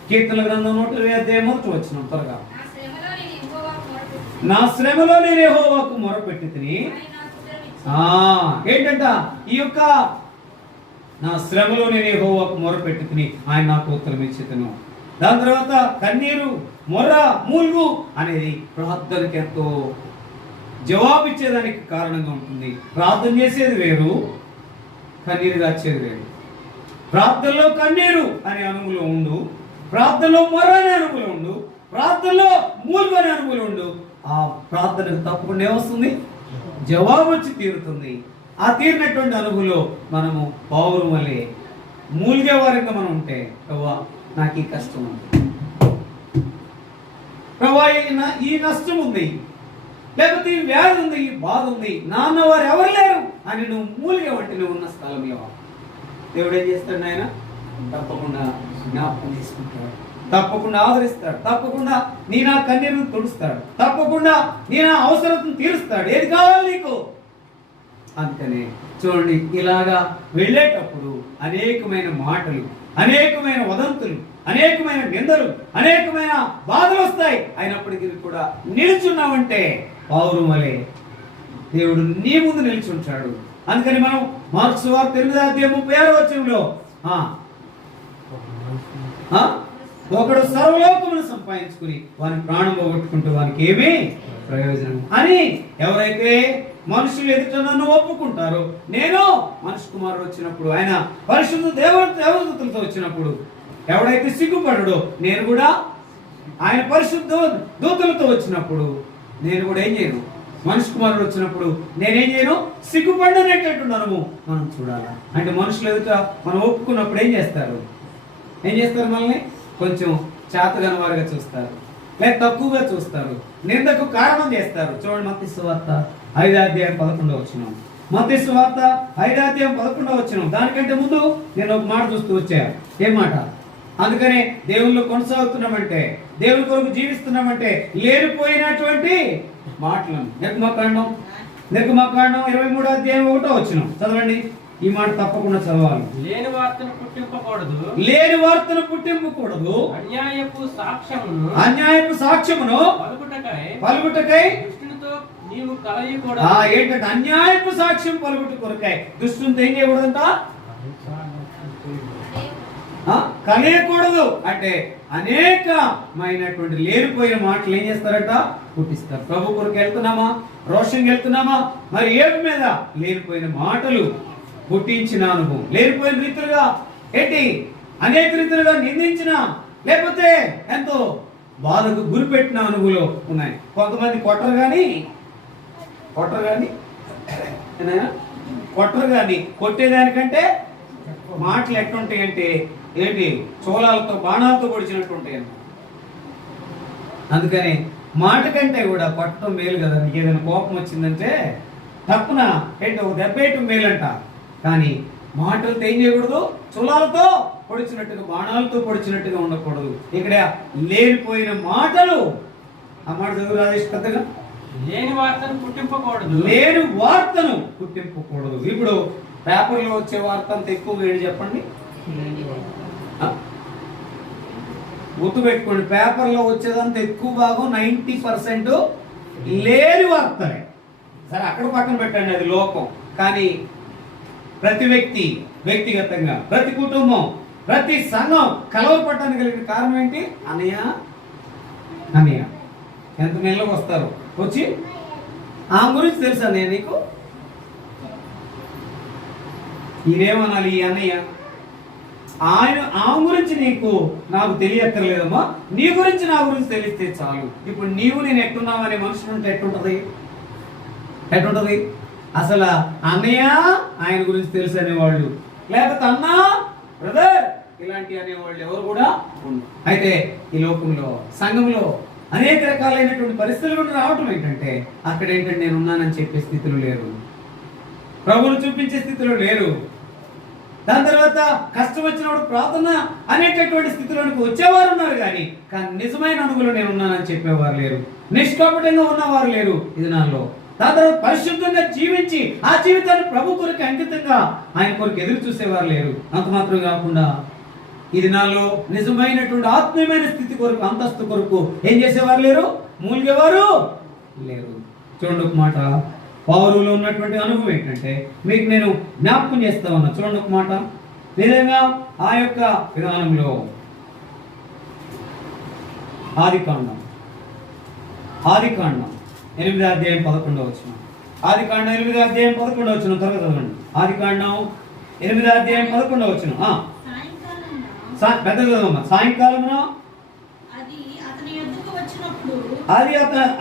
కీర్తనల గ్రంథం 120 అధ్యాయం 1వ వచనం. త్వరగా. నా శ్రమలో నేను యెహోవాకు మొరపెట్టి తిని. ఏంటంట? ఈ యొక్క నా శ్రమలో నేను యెహోవాకు మొరపెట్టి తిని ఆయన నాకు ఉత్తరం ఇచ్చేతను. దాని తర్వాత కన్నీరు, మొర్ర, మూల్గు అనేది ప్రార్థనకి ఎంతో జవాబిచ్చేదానికి కారణంగా ఉంటుంది. ప్రార్థన చేసేది వేరు, కన్నీరు కాచేది వేరు. ప్రార్థనలో కన్నీరు అనే అనుభవంలో ఉండు, ప్రార్థనలో మొర్ర అనే అనుభవంలో ఉండు, ప్రార్థనలో మూల్గు అనే అనుభవంలో ఉండు. ఆ ప్రార్థనకు తప్పకుండా ఏమొస్తుంది? జవాబు వచ్చి తీరుతుంది. ఆ తీరినటువంటి అనుభవంలో మనము పౌరం వలె మూలిగే వారంగా మనం ఉంటే, ప్రభా నాకు ఈ కష్టం ఉంది, ప్రభా ఈ నష్టం ఉంది, లేకపోతే ఈ వ్యాధి ఉంది, ఈ బాధ ఉంది, నాన్న వారు ఎవరు లేరు అని నువ్వు మూలిగే వంటి నువ్వు ఉన్న స్థలంలో దేవుడు ఏం చేస్తాడు? ఆయన తప్పకుండా జ్ఞాపకం తీసుకుంటాడు, తప్పకుండా ఆదరిస్తాడు, తప్పకుండా నీ నా కన్నీరును తుడుస్తాడు, తప్పకుండా నీ నా అవసరం తీరుస్తాడు. ఏది కావాలి నీకు? అందుకనే చూడండి, ఇలాగా వెళ్ళేటప్పుడు అనేకమైన మాటలు, అనేకమైన వదంతులు, అనేకమైన నిందలు, అనేకమైన బాధలు వస్తాయి. అయినప్పటికీ కూడా నిలుచున్నావంటే పౌరం వలె దేవుడు నీ ముందు నిలుచుంటాడు. అందుకని మనం మార్కు సువార్త 8:36 ఒకడు సర్వలోకమును సంపాదించుకుని వాని ప్రాణం పోగొట్టుకుంటూ వానికి ఏమీ ప్రయోజనం అని ఎవరైతే మనుషులు ఎదుట నన్ను ఒప్పుకుంటారో, నేను మనుషు కుమారుడు వచ్చినప్పుడు, ఆయన పరిశుద్ధ దేవదూతలతో వచ్చినప్పుడు ఎవడైతే సిగ్గుపడడో, నేను కూడా ఆయన పరిశుద్ధ దూతలతో వచ్చినప్పుడు నేను కూడా ఏం చేయను, మనుషు కుమారుడు వచ్చినప్పుడు నేనేం చేయను, సిగ్గుపడనేటట్టున్నాను మనం చూడాలి. అంటే మనుషులు ఎదుట మనం ఒప్పుకున్నప్పుడు ఏం చేస్తారు మనల్ని కొంచెం చేతగాని వారుగా చూస్తారు, లేక తక్కువగా చూస్తారు, నిందకు కారణం చేస్తారు. చూడండి మత్తయి సువార్త 5:11. మత్తయి సువార్త 5:11. దానికంటే ముందు నేను ఒక మాట చూస్తూ వచ్చా. ఏం మాట? అందుకనే దేవుళ్ళు కొనసాగుతున్నామంటే, దేవుని కొరకు జీవిస్తున్నామంటే లేనిపోయినటువంటి మాటలను నిర్గమకాండం 23:1 చదవండి. ఈ మాట తప్పకుండా చదవాలి. లేని వార్తను పుట్టింపకూడదు. అన్యాయపు సాక్ష్యమును పలుకుటకై దుష్టునితో నీవు కలయకూడదు. ఏంటంటే అన్యాయపు సాక్ష్యం పలుకుట కొరకై దుష్టునితో ఏం చేయకూడదంట, కలియకూడదు. అంటే అనేకమైనటువంటి లేనిపోయిన మాటలు ఏం చేస్తారట, పుట్టిస్తారు. ప్రభు కొరకు వెళ్తున్నామా, రోషంగా వెళ్తున్నామా, మరి ఏమి మీద లేనిపోయిన మాటలు పుట్టించిన అనుభవం, లేనిపోయిన రీతులుగా ఏంటి అనేక రీతులుగా నిందించిన, లేకపోతే ఎంతో బాధకు గురిపెట్టిన అనుభవాలు ఉన్నాయి. కొంతమంది కొట్టరు కానీ కొట్టేదానికంటే మాటలు ఎట్లుంటాయంటే ఏంటి, చోళాలతో బాణాలతో పొడిచినట్టు ఉంటాయి అన్నమాట. అందుకని మాట కంటే కూడా కొట్టడం మేలు కదా. నీకు ఏదైనా కోపం వచ్చిందంటే తప్పున ఏంటి ఒక దెబ్బేయటం మేలంట. కానీ మాటలతో ఏం చేయకూడదు, చులాలతో పొడిచినట్టుగా బాణాలతో పొడిచినట్టుగా ఉండకూడదు. ఇక్కడ లేనిపోయిన మాటలు, ఆ మాట చదువు రాజేష్ పెద్దగా, లేని వార్తను పుట్టింపకూడదు. ఇప్పుడు పేపర్లో వచ్చే వార్త అంత ఎక్కువగా ఏంటి చెప్పండి, గుర్తు పెట్టుకోండి. పేపర్లో వచ్చేదంత ఎక్కువ భాగం 90% లేని వార్తలే. సరే అక్కడ పక్కన పెట్టండి, అది లోకం. కానీ ప్రతి వ్యక్తిగతంగా, ప్రతి కుటుంబం, ప్రతి సంఘం కలవపడటానికి కలిగిన కారణం ఏంటి? అన్నయ్య ఎంత నెలలకు వస్తారు వచ్చి ఆమె గురించి తెలుసా నేను నీకు, ఈయనేమనాలి ఈ అన్నయ్య, ఆమె గురించి నాకు తెలియక్కర్లేదమ్మా, నీ గురించి నా గురించి తెలిస్తే చాలు. ఇప్పుడు నీవు నేను ఎట్టున్నావు అనే మనుషులు ఉంటే ఎట్టుంటది? అసలు అన్నయ్య ఆయన గురించి తెలుసు అనేవాళ్ళు, లేకపోతే అన్నా బ్రదర్ ఇలాంటి అనేవాళ్ళు ఎవరు కూడా ఉండరు. అయితే ఈ లోకంలో, సంఘంలో అనేక రకాలైనటువంటి పరిస్థితులు కూడా రావటం ఏంటంటే, అక్కడ ఏంటంటే నేను ఉన్నానని చెప్పే స్థితిలో లేరు, ప్రభువును చూపించే స్థితిలో లేరు. దాని తర్వాత కష్టం వచ్చినప్పుడు ప్రార్థన అనేటటువంటి స్థితిలోనికి వచ్చేవారు ఉన్నారు, కానీ నిజమైన అనుభవంలో నేను ఉన్నానని చెప్పేవారు లేరు, నిష్కపటంగా ఉన్నవారు లేరు ఈ దినాల్లో. దాని తర్వాత పరిశుద్ధంగా జీవించి ఆ జీవితాన్ని ప్రభు కొరకు అంకితంగా ఆయన కొరకు ఎదురు చూసేవారు లేరు. అంత మాత్రం కాకుండా ఈ దినాల్లో నిజమైనటువంటి ఆత్మీయమైన స్థితి కొరకు, అంతస్తు కొరకు ఏం చేసేవారు లేరు, మూలిగేవారు లేరు. చూడండి ఒక మాట, పౌరులో ఉన్నటువంటి అనుభవం ఏంటంటే మీకు నేను జ్ఞాపకం చేస్తా ఉన్నా. చూడండి ఒక మాట, నిజంగా ఆ యొక్క విధానంలో ఆదికాండం 8:11. ఆదికాండం 8:11 త్వరగా చదవండి. ఆదికాండం 8:11. పెద్ద చదవమ్మా. సాయంకాలమున అది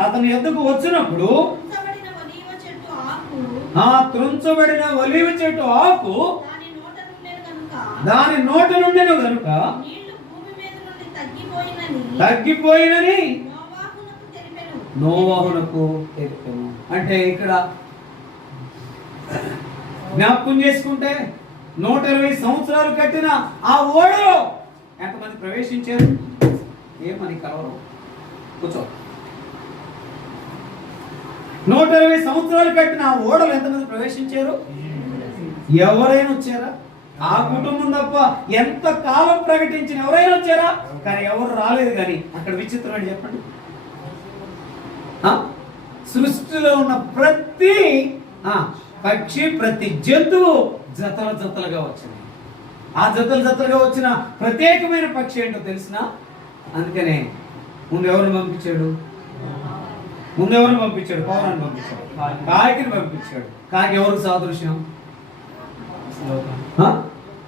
అతని యొద్దకు వచ్చినప్పుడు త్రుంచబడిన ఒలీవ చెట్టు ఆకు దాని నోట నుండెను గనుక తగ్గిపోయినని నోవాహునకు తెలిపెను. అంటే ఇక్కడ జ్ఞాపకం చేసుకుంటే 120 సంవత్సరాలు కట్టిన ఆ ఓడలో ఎంతమంది ప్రవేశించారు? ఏమని కలవరు, కూర్చో. 120 సంవత్సరాలు కట్టిన ఆ ఓడలు ఎంతమంది ప్రవేశించారు? ఎవరైనా వచ్చారా? ఆ కుటుంబం తప్ప ఎంత కాలం ప్రకటించిన ఎవరైనా వచ్చారా? కానీ ఎవరు రాలేదు. కానీ అక్కడ విచిత్రం అని చెప్పండి, సృష్టిలో ఉన్న ప్రతి పక్షి, ప్రతి జంతువు జతల జతలుగా వచ్చినాయి. ఆ జతలు జతలుగా వచ్చిన ప్రత్యేకమైన పక్షి ఏంటో తెలిసిన? అందుకనే ముందు ఎవరిని పంపించాడు? పౌరాన్ని పంపించాడు, కాకిని పంపించాడు. కాకి ఎవరికి సాదృశ్యం?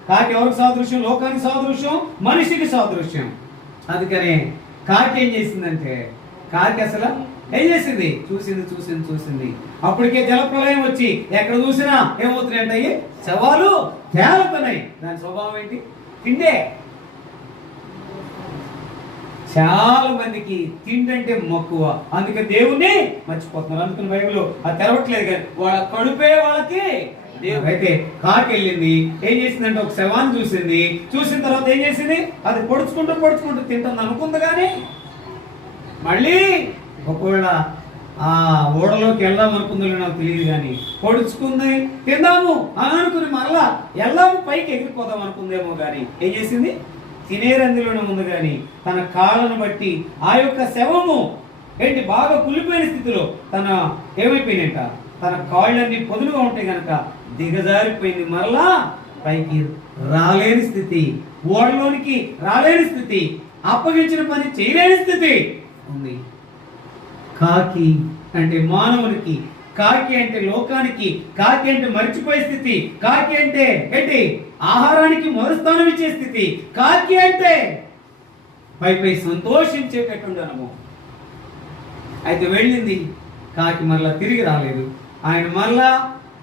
కాకి ఎవరికి సాదృశ్యం? లోకానికి సాదృశ్యం, మనిషికి సాదృశ్యం. అందుకనే కాకి ఏం చేసిందంటే, కాకి అసలు ఏం చేసింది? చూసింది. అప్పటికే జలప్రలయం వచ్చి ఎక్కడ చూసినా ఏమవుతున్నాయంటే శవాలు తేలుతున్నాయి. దాని స్వభావం ఏంటి? తిండే. చాలా మందికి తిండంటే మక్కువ, అందుకని దేవుణ్ణి మర్చిపోతున్నారు. అందుకని బైబిల్ అది తెరవట్లేదు, కానీ వాళ్ళ కడుపే వాళ్ళకి దేవుడు. అయితే కాకి వెళ్ళింది, ఏం చేసిందంటే ఒక శవాన్ని చూసింది. చూసిన తర్వాత ఏం చేసింది? అది పొడుచుకుంటూ తింటుంది అనుకుంది. కానీ మళ్ళీ ఒకవేళ ఆ ఓడలోకి వెళ్దాం అనుకుందో నాకు తెలియదు, కానీ పొడుచుకుంది, తిందాము అని అనుకుని మరలా వెళ్దాము పైకి ఎగిరిపోదాం అనుకుందేమో, కానీ ఏం చేసింది? తినే రందిలోనే ఉంది. కానీ తన కాళ్ళను బట్టి ఆ యొక్క శవము ఏంటి బాగా కులిపోయిన స్థితిలో తన ఏమైపోయినట్ట, తన కాళ్ళన్నీ పొదులుగా ఉంటాయి కనుక దిగజారిపోయింది. మరలా పైకి రాలేని స్థితి, ఓడలోనికి రాలేని స్థితి, అప్పగించిన పని చేయలేని స్థితి ఉంది. కాకి అంటే మానవునికి, కాకి అంటే లోకానికి, కాకి అంటే మర్చిపోయే స్థితి, కాకి అంటే ఏంటి ఆహారానికి మొదటి స్థానం ఇచ్చే స్థితి, కాకి అంటే పైపై సంతోషించేటటువంటి అనుభవం. అయితే వెళ్ళింది కాకి, మరలా తిరిగి రాలేదు. ఆయన మరలా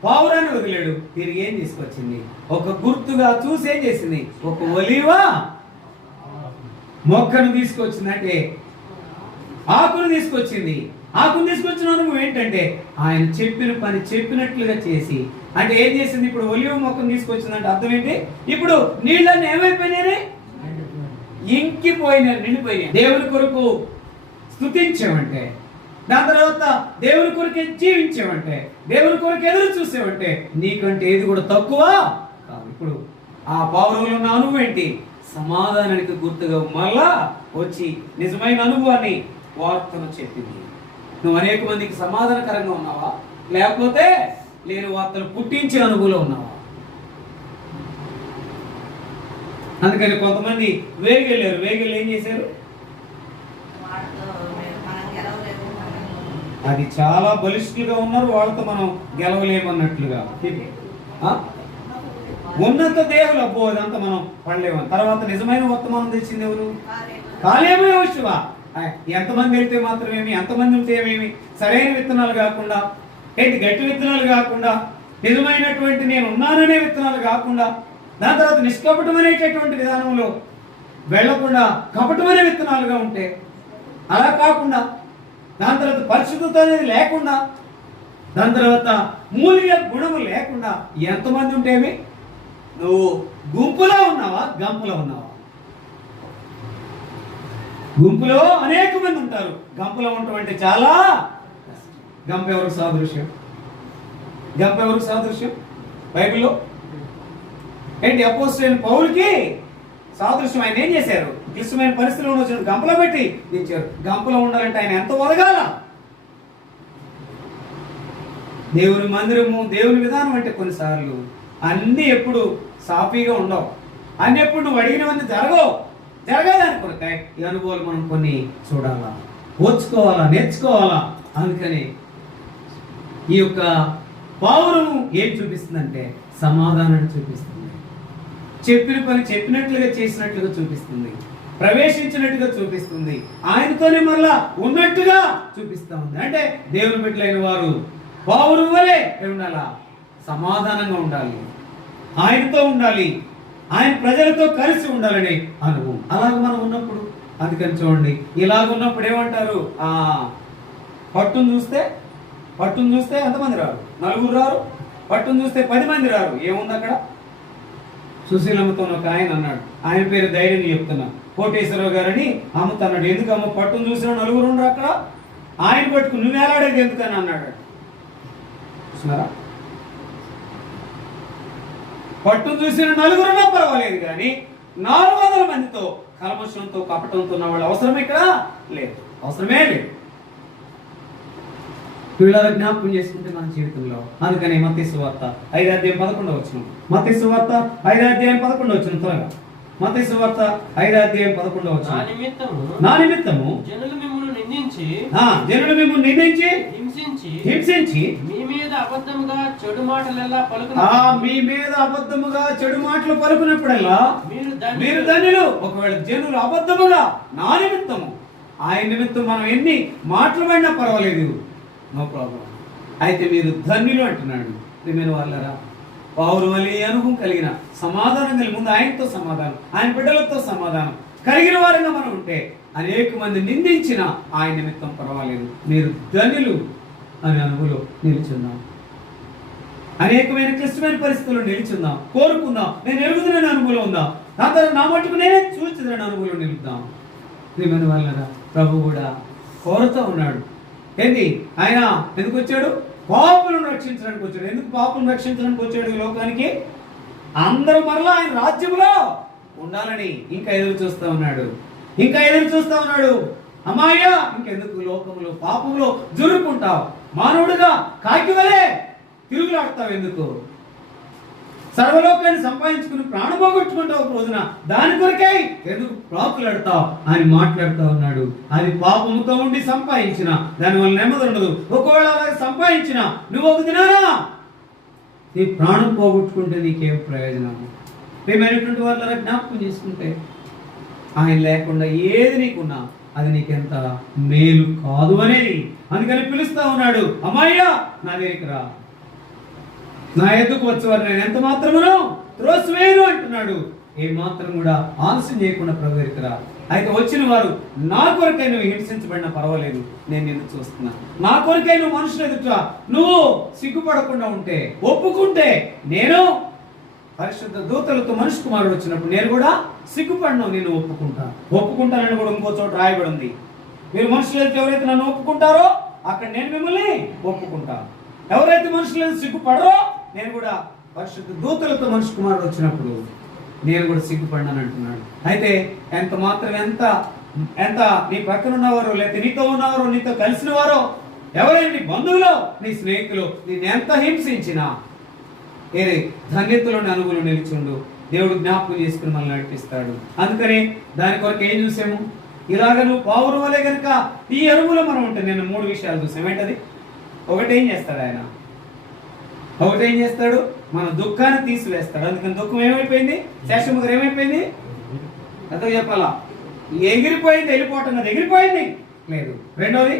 పావురాన్ని వదిలేడు, తిరిగి ఏం తీసుకొచ్చింది? ఒక గుర్తుగా చూసి ఏం చేసింది? ఒక ఒలీవ మొక్కను తీసుకొచ్చింది, అంటే ఆకును తీసుకొచ్చింది. ఆకును తీసుకొచ్చిన అనుభవం ఏంటంటే ఆయన చెప్పిన పని చెప్పినట్లుగా చేసి, అంటే ఏం చేసింది? ఇప్పుడు ఒలివ మొక్కను తీసుకొచ్చిందంటే అర్థం ఏంటి? ఇప్పుడు నీళ్ళన్నీ ఏమైపోయినాయి? ఇంకిపోయినాయి, నిండిపోయినాయి. దేవుని కొరకు స్తుతించామంటే, దాని తర్వాత దేవుని కొరకే జీవించామంటే, దేవుని కొరకు ఎదురు చూసామంటే నీకంటే ఏది కూడా తక్కువ కాదు. ఇప్పుడు ఆ పావురంలో ఉన్న అనుభవం ఏంటి? సమాధానానికి గుర్తుగా మళ్ళా వచ్చి నిజమైన అనుభవాన్ని వార్తను చెప్పింది. నువ్వు అనేక మందికి సమాధానకరంగా ఉన్నావా, లేకపోతే లేని వార్తలు పుట్టించే అనుభవంలో ఉన్నావా? అందుకని కొంతమంది వేగెళ్ళారు. వేగెళ్ళి ఏం చేశారు? అది చాలా బలిష్ఠులుగా ఉన్నారు, వాళ్ళతో మనం గెలవలేమన్నట్లుగా. ఉన్నత దేవులు అబ్బో అదంతా మనం పడలేమని. తర్వాత నిజమైన వర్తమానం తెచ్చింది ఎవరు? కాలేబు యోషువ. ఎంతమంది వెళ్తే మాత్రమేమి, ఎంతమంది ఉంటే ఏమేమి, సరైన విత్తనాలు కాకుండా, ఏంటి గట్టి విత్తనాలు కాకుండా, నిజమైనటువంటి నేను ఉన్నాననే విత్తనాలు కాకుండా, దాని తర్వాత నిష్కపటమనేటటువంటి విధానంలో వెళ్లకుండా కపటమైన విత్తనాలుగా ఉంటే, అలా కాకుండా దాని తర్వాత పరిశుద్ధత అనేది లేకుండా, దాని తర్వాత మూల్య గుణము లేకుండా ఎంతమంది ఉంటేమి? నువ్వు గుంపులో ఉన్నావా, గంపులో ఉన్నావా? గుంపులో అనేక మంది ఉంటారు, గంపులో ఉండటం అంటే చాలా గంప ఎవరికి సాదృశ్యం? గంప ఎవరికి సాదృశ్యం బైబిల్లో? ఏంటి? అపోస్తలుడైన పౌలుకి సాదృశ్యం. ఆయన ఏం చేశారు? క్లిష్టమైన పరిస్థితుల్లో వచ్చిన గంపలో పెట్టి దించారు. గంపలో ఉండాలంటే ఆయన ఎంత ఒదగాల? దేవుని మందిరము, దేవుని విధానం అంటే కొన్నిసార్లు అన్నీ ఎప్పుడు సాఫీగా ఉండవు, అన్ని ఎప్పుడు నువ్వు అడిగినవన్నీ జరగాలని కొరకాయ ఈ అనుభవాలు మనం కొన్ని చూడాలా, ఓర్చుకోవాలా, నేర్చుకోవాలా. అందుకని ఈ యొక్క పావురము ఏం చూపిస్తుందంటే సమాధానాన్ని చూపిస్తుంది. చెప్పిన పని చెప్పినట్లుగా చేసినట్లుగా చూపిస్తుంది, ప్రవేశించినట్టుగా చూపిస్తుంది, ఆయనతోనే మరలా ఉన్నట్టుగా చూపిస్తా ఉంది. అంటే దేవుని బిడ్డలైన వారు పావురం వలె ఉండాలా, సమాధానంగా ఉండాలి, ఆయనతో ఉండాలి, ఆయన ప్రజలతో కలిసి ఉండాలనే అనుభవం. అలాగ మనం ఉన్నప్పుడు, అందుకని చూడండి, ఇలాగ ఉన్నప్పుడు ఏమంటారు? పట్టును చూస్తే ఎంతమంది రారు? 4 రారు. పట్టును చూస్తే 10 మంది రారు. ఏముంది అక్కడ? సుశీలమ్మతో ఒక ఆయన అన్నాడు, ఆయన పేరు ధైర్యం చెప్తున్నా, కోటేశ్వరరావు గారని అమ్ముతున్నాడు. ఎందుకు అమ్మ పట్టును చూసిన 4 ఉండరు అక్కడ? ఆయన పట్టుకు నువ్వు వేలాడేది ఎందుకని అన్నాడు. చూస్తున్నారా? పట్టును చూసిన 4 పర్వాలేదు, కానీ 400 మందితో కల్మషంతో కపటంతో ఉన్న వాళ్ళు అవసరం ఇక్కడ లేదు, అవసరమే లేదు. వీళ్ళ జ్ఞాపకం చేసుకుంటే మన జీవితంలో. అందుకని మత్తయి సువార్త 5:11 మత్తయి సువార్త 5:11 త్వరగా. మత్తయి సువార్త 5:11 నా నిమిత్తము జనులు మిమ్మల్ని నిందించి హింసించి మీ మీద అబద్ధముగా చెడు మాటలెల్లా మీ మీద అబద్ధముగా చెడు మాటలు పలుకున్నప్పుడల్లా మీరు ధన్యులు. ఒకవేళ జనులు అబద్ధముగా నా నిమిత్తము, ఆయన నిమిత్తం మనం ఎన్ని మాటలు పడినా పర్వాలేదు, నో ప్రాబ్లం, అయితే మీరు ధన్యులు అంటున్నాడు. ప్రియమైన వాళ్ళరా, పౌరువలి అనుభవం కలిగిన సమాధానం కలిగి ముందు ఆయనతో సమాధానం, ఆయన బిడ్డలతో సమాధానం కలిగిన వారంగా మనం ఉంటే అనేక మంది నిందించిన ఆయన నిమిత్తం పర్వాలేదు, మీరు ధన్యులు అనే అనుభవంలో నిలుచున్నాం. అనేకమైన క్లిష్టమైన పరిస్థితుల్లో నిలుచుందాం, కోరుకుందాం. నేను ఎరుగుతున్న అనుభవం ఉందా, నా తర్వాత నా మట్టుకు నేనే చూస్తున్న అనుభవంలో నిలుద్దాం. ప్రియమైన వాళ్ళరా, ప్రభు కూడా కోరుతూ ఉన్నాడు. ఏంది ఆయన ఎందుకు వచ్చాడు? పాపులను రక్షించడానికి వచ్చాడు. ఎందుకు పాపులను రక్షించడానికి వచ్చాడు ఈ లోకానికి? అందరూ మరలా ఆయన రాజ్యంలో ఉండాలని ఇంకా ఎదురు చూస్తూ ఉన్నాడు. అమ్మాయ్యా, ఇంకెందుకు లోకంలో పాపంలో జురుకుంటావు? మానవుడుగా కాకి వలే తిరుగులాడతావు ఎందుకు? సర్వలోకాన్ని సంపాదించుకుని ప్రాణం పోగొట్టుకుంటావు ఒక రోజున, దాని కొరకై ఎందుకు ప్రాకులాడతావు అని మాట్లాడుతూ ఉన్నాడు. అది పాపముతో ఉండి సంపాదించిన దానివల్ల నెమ్మది ఉండదు. ఒకవేళ అలాగే సంపాదించిన నువ్వు ఒక దినానా నీ ప్రాణం పోగొట్టుకుంటే నీకేం ప్రయోజనము? ప్రియమైనటువంటి వాళ్ళ జ్ఞాపకం చేసుకుంటే ఆయన లేకుండా ఏది నీకున్నా అది నీకెంత మేలు కాదు అనేది. అందుకని పిలుస్తా ఉన్నాడు, అమ్మాయ్యా నా దగ్గరికి రా, నా ఎద్దుకు వచ్చేవారు నేను ఎంత మాత్రమును త్రోసివేయను అంటున్నాడు. ఏ మాత్రం కూడా ఆలస్యం చేయకుండా ప్రభు దగ్గరికి రా. అయితే వచ్చిన వారు నా కొరకై నువ్వు హింసించబడినా పర్వాలేదు, నేను నిన్ను చూస్తున్నా. నా కొరకై నువ్వు మనుషులు ఎదుట నువ్వు సిగ్గుపడకుండా ఉంటే, ఒప్పుకుంటే, నేను పరిశుద్ధ దూతలతో మనిషి కుమారుడు వచ్చినప్పుడు నేను కూడా సిగ్గుపడినావు, నేను ఒప్పుకుంటానని కూడా ఇంకో చోట రాయబడి ఉంది. మీరు మనుషులు ఎవరైతే నన్ను ఒప్పుకుంటారో అక్కడ నేను మిమ్మల్ని ఒప్పుకుంటాను. ఎవరైతే మనుషులు సిగ్గుపడరో నేను కూడా పరిశుద్ధ దూతలతో మనిషి కుమారుడు వచ్చినప్పుడు నేను కూడా సిగ్గుపడినాను అంటున్నాడు. అయితే ఎంత మాత్రం ఎంత నీ పక్కన ఉన్నవారో, లేకపోతే నీతో ఉన్నవారో, నీతో కలిసిన వారో, ఎవరైనా నీ బంధువులో, నీ స్నేహితులు నిన్ను ఎంత హింసించినా ఏరే ధన్యతలోని అనుగులు నిలిచుండు. దేవుడు జ్ఞాపకం చేసుకుని మనల్ని నడిపిస్తాడు. అందుకని దాని కొరకు ఏం చూసాము? ఇలాగ నువ్వు పావురు వలే కనుక ఈ అనుగులో మనం ఉంటే నేను 3 విషయాలు చూసాం. ఏంటది? ఒకటి ఏం చేస్తాడు? మన దుఃఖాన్ని తీసివేస్తాడు. అందుకని దుఃఖం ఏమైపోయింది? శేషముఖం ఏమైపోయింది? ఎంతో చెప్పాలా? ఎగిరిపోయింది, వెళ్ళిపోవటం కదా, ఎగిరిపోయింది లేదు. రెండోది,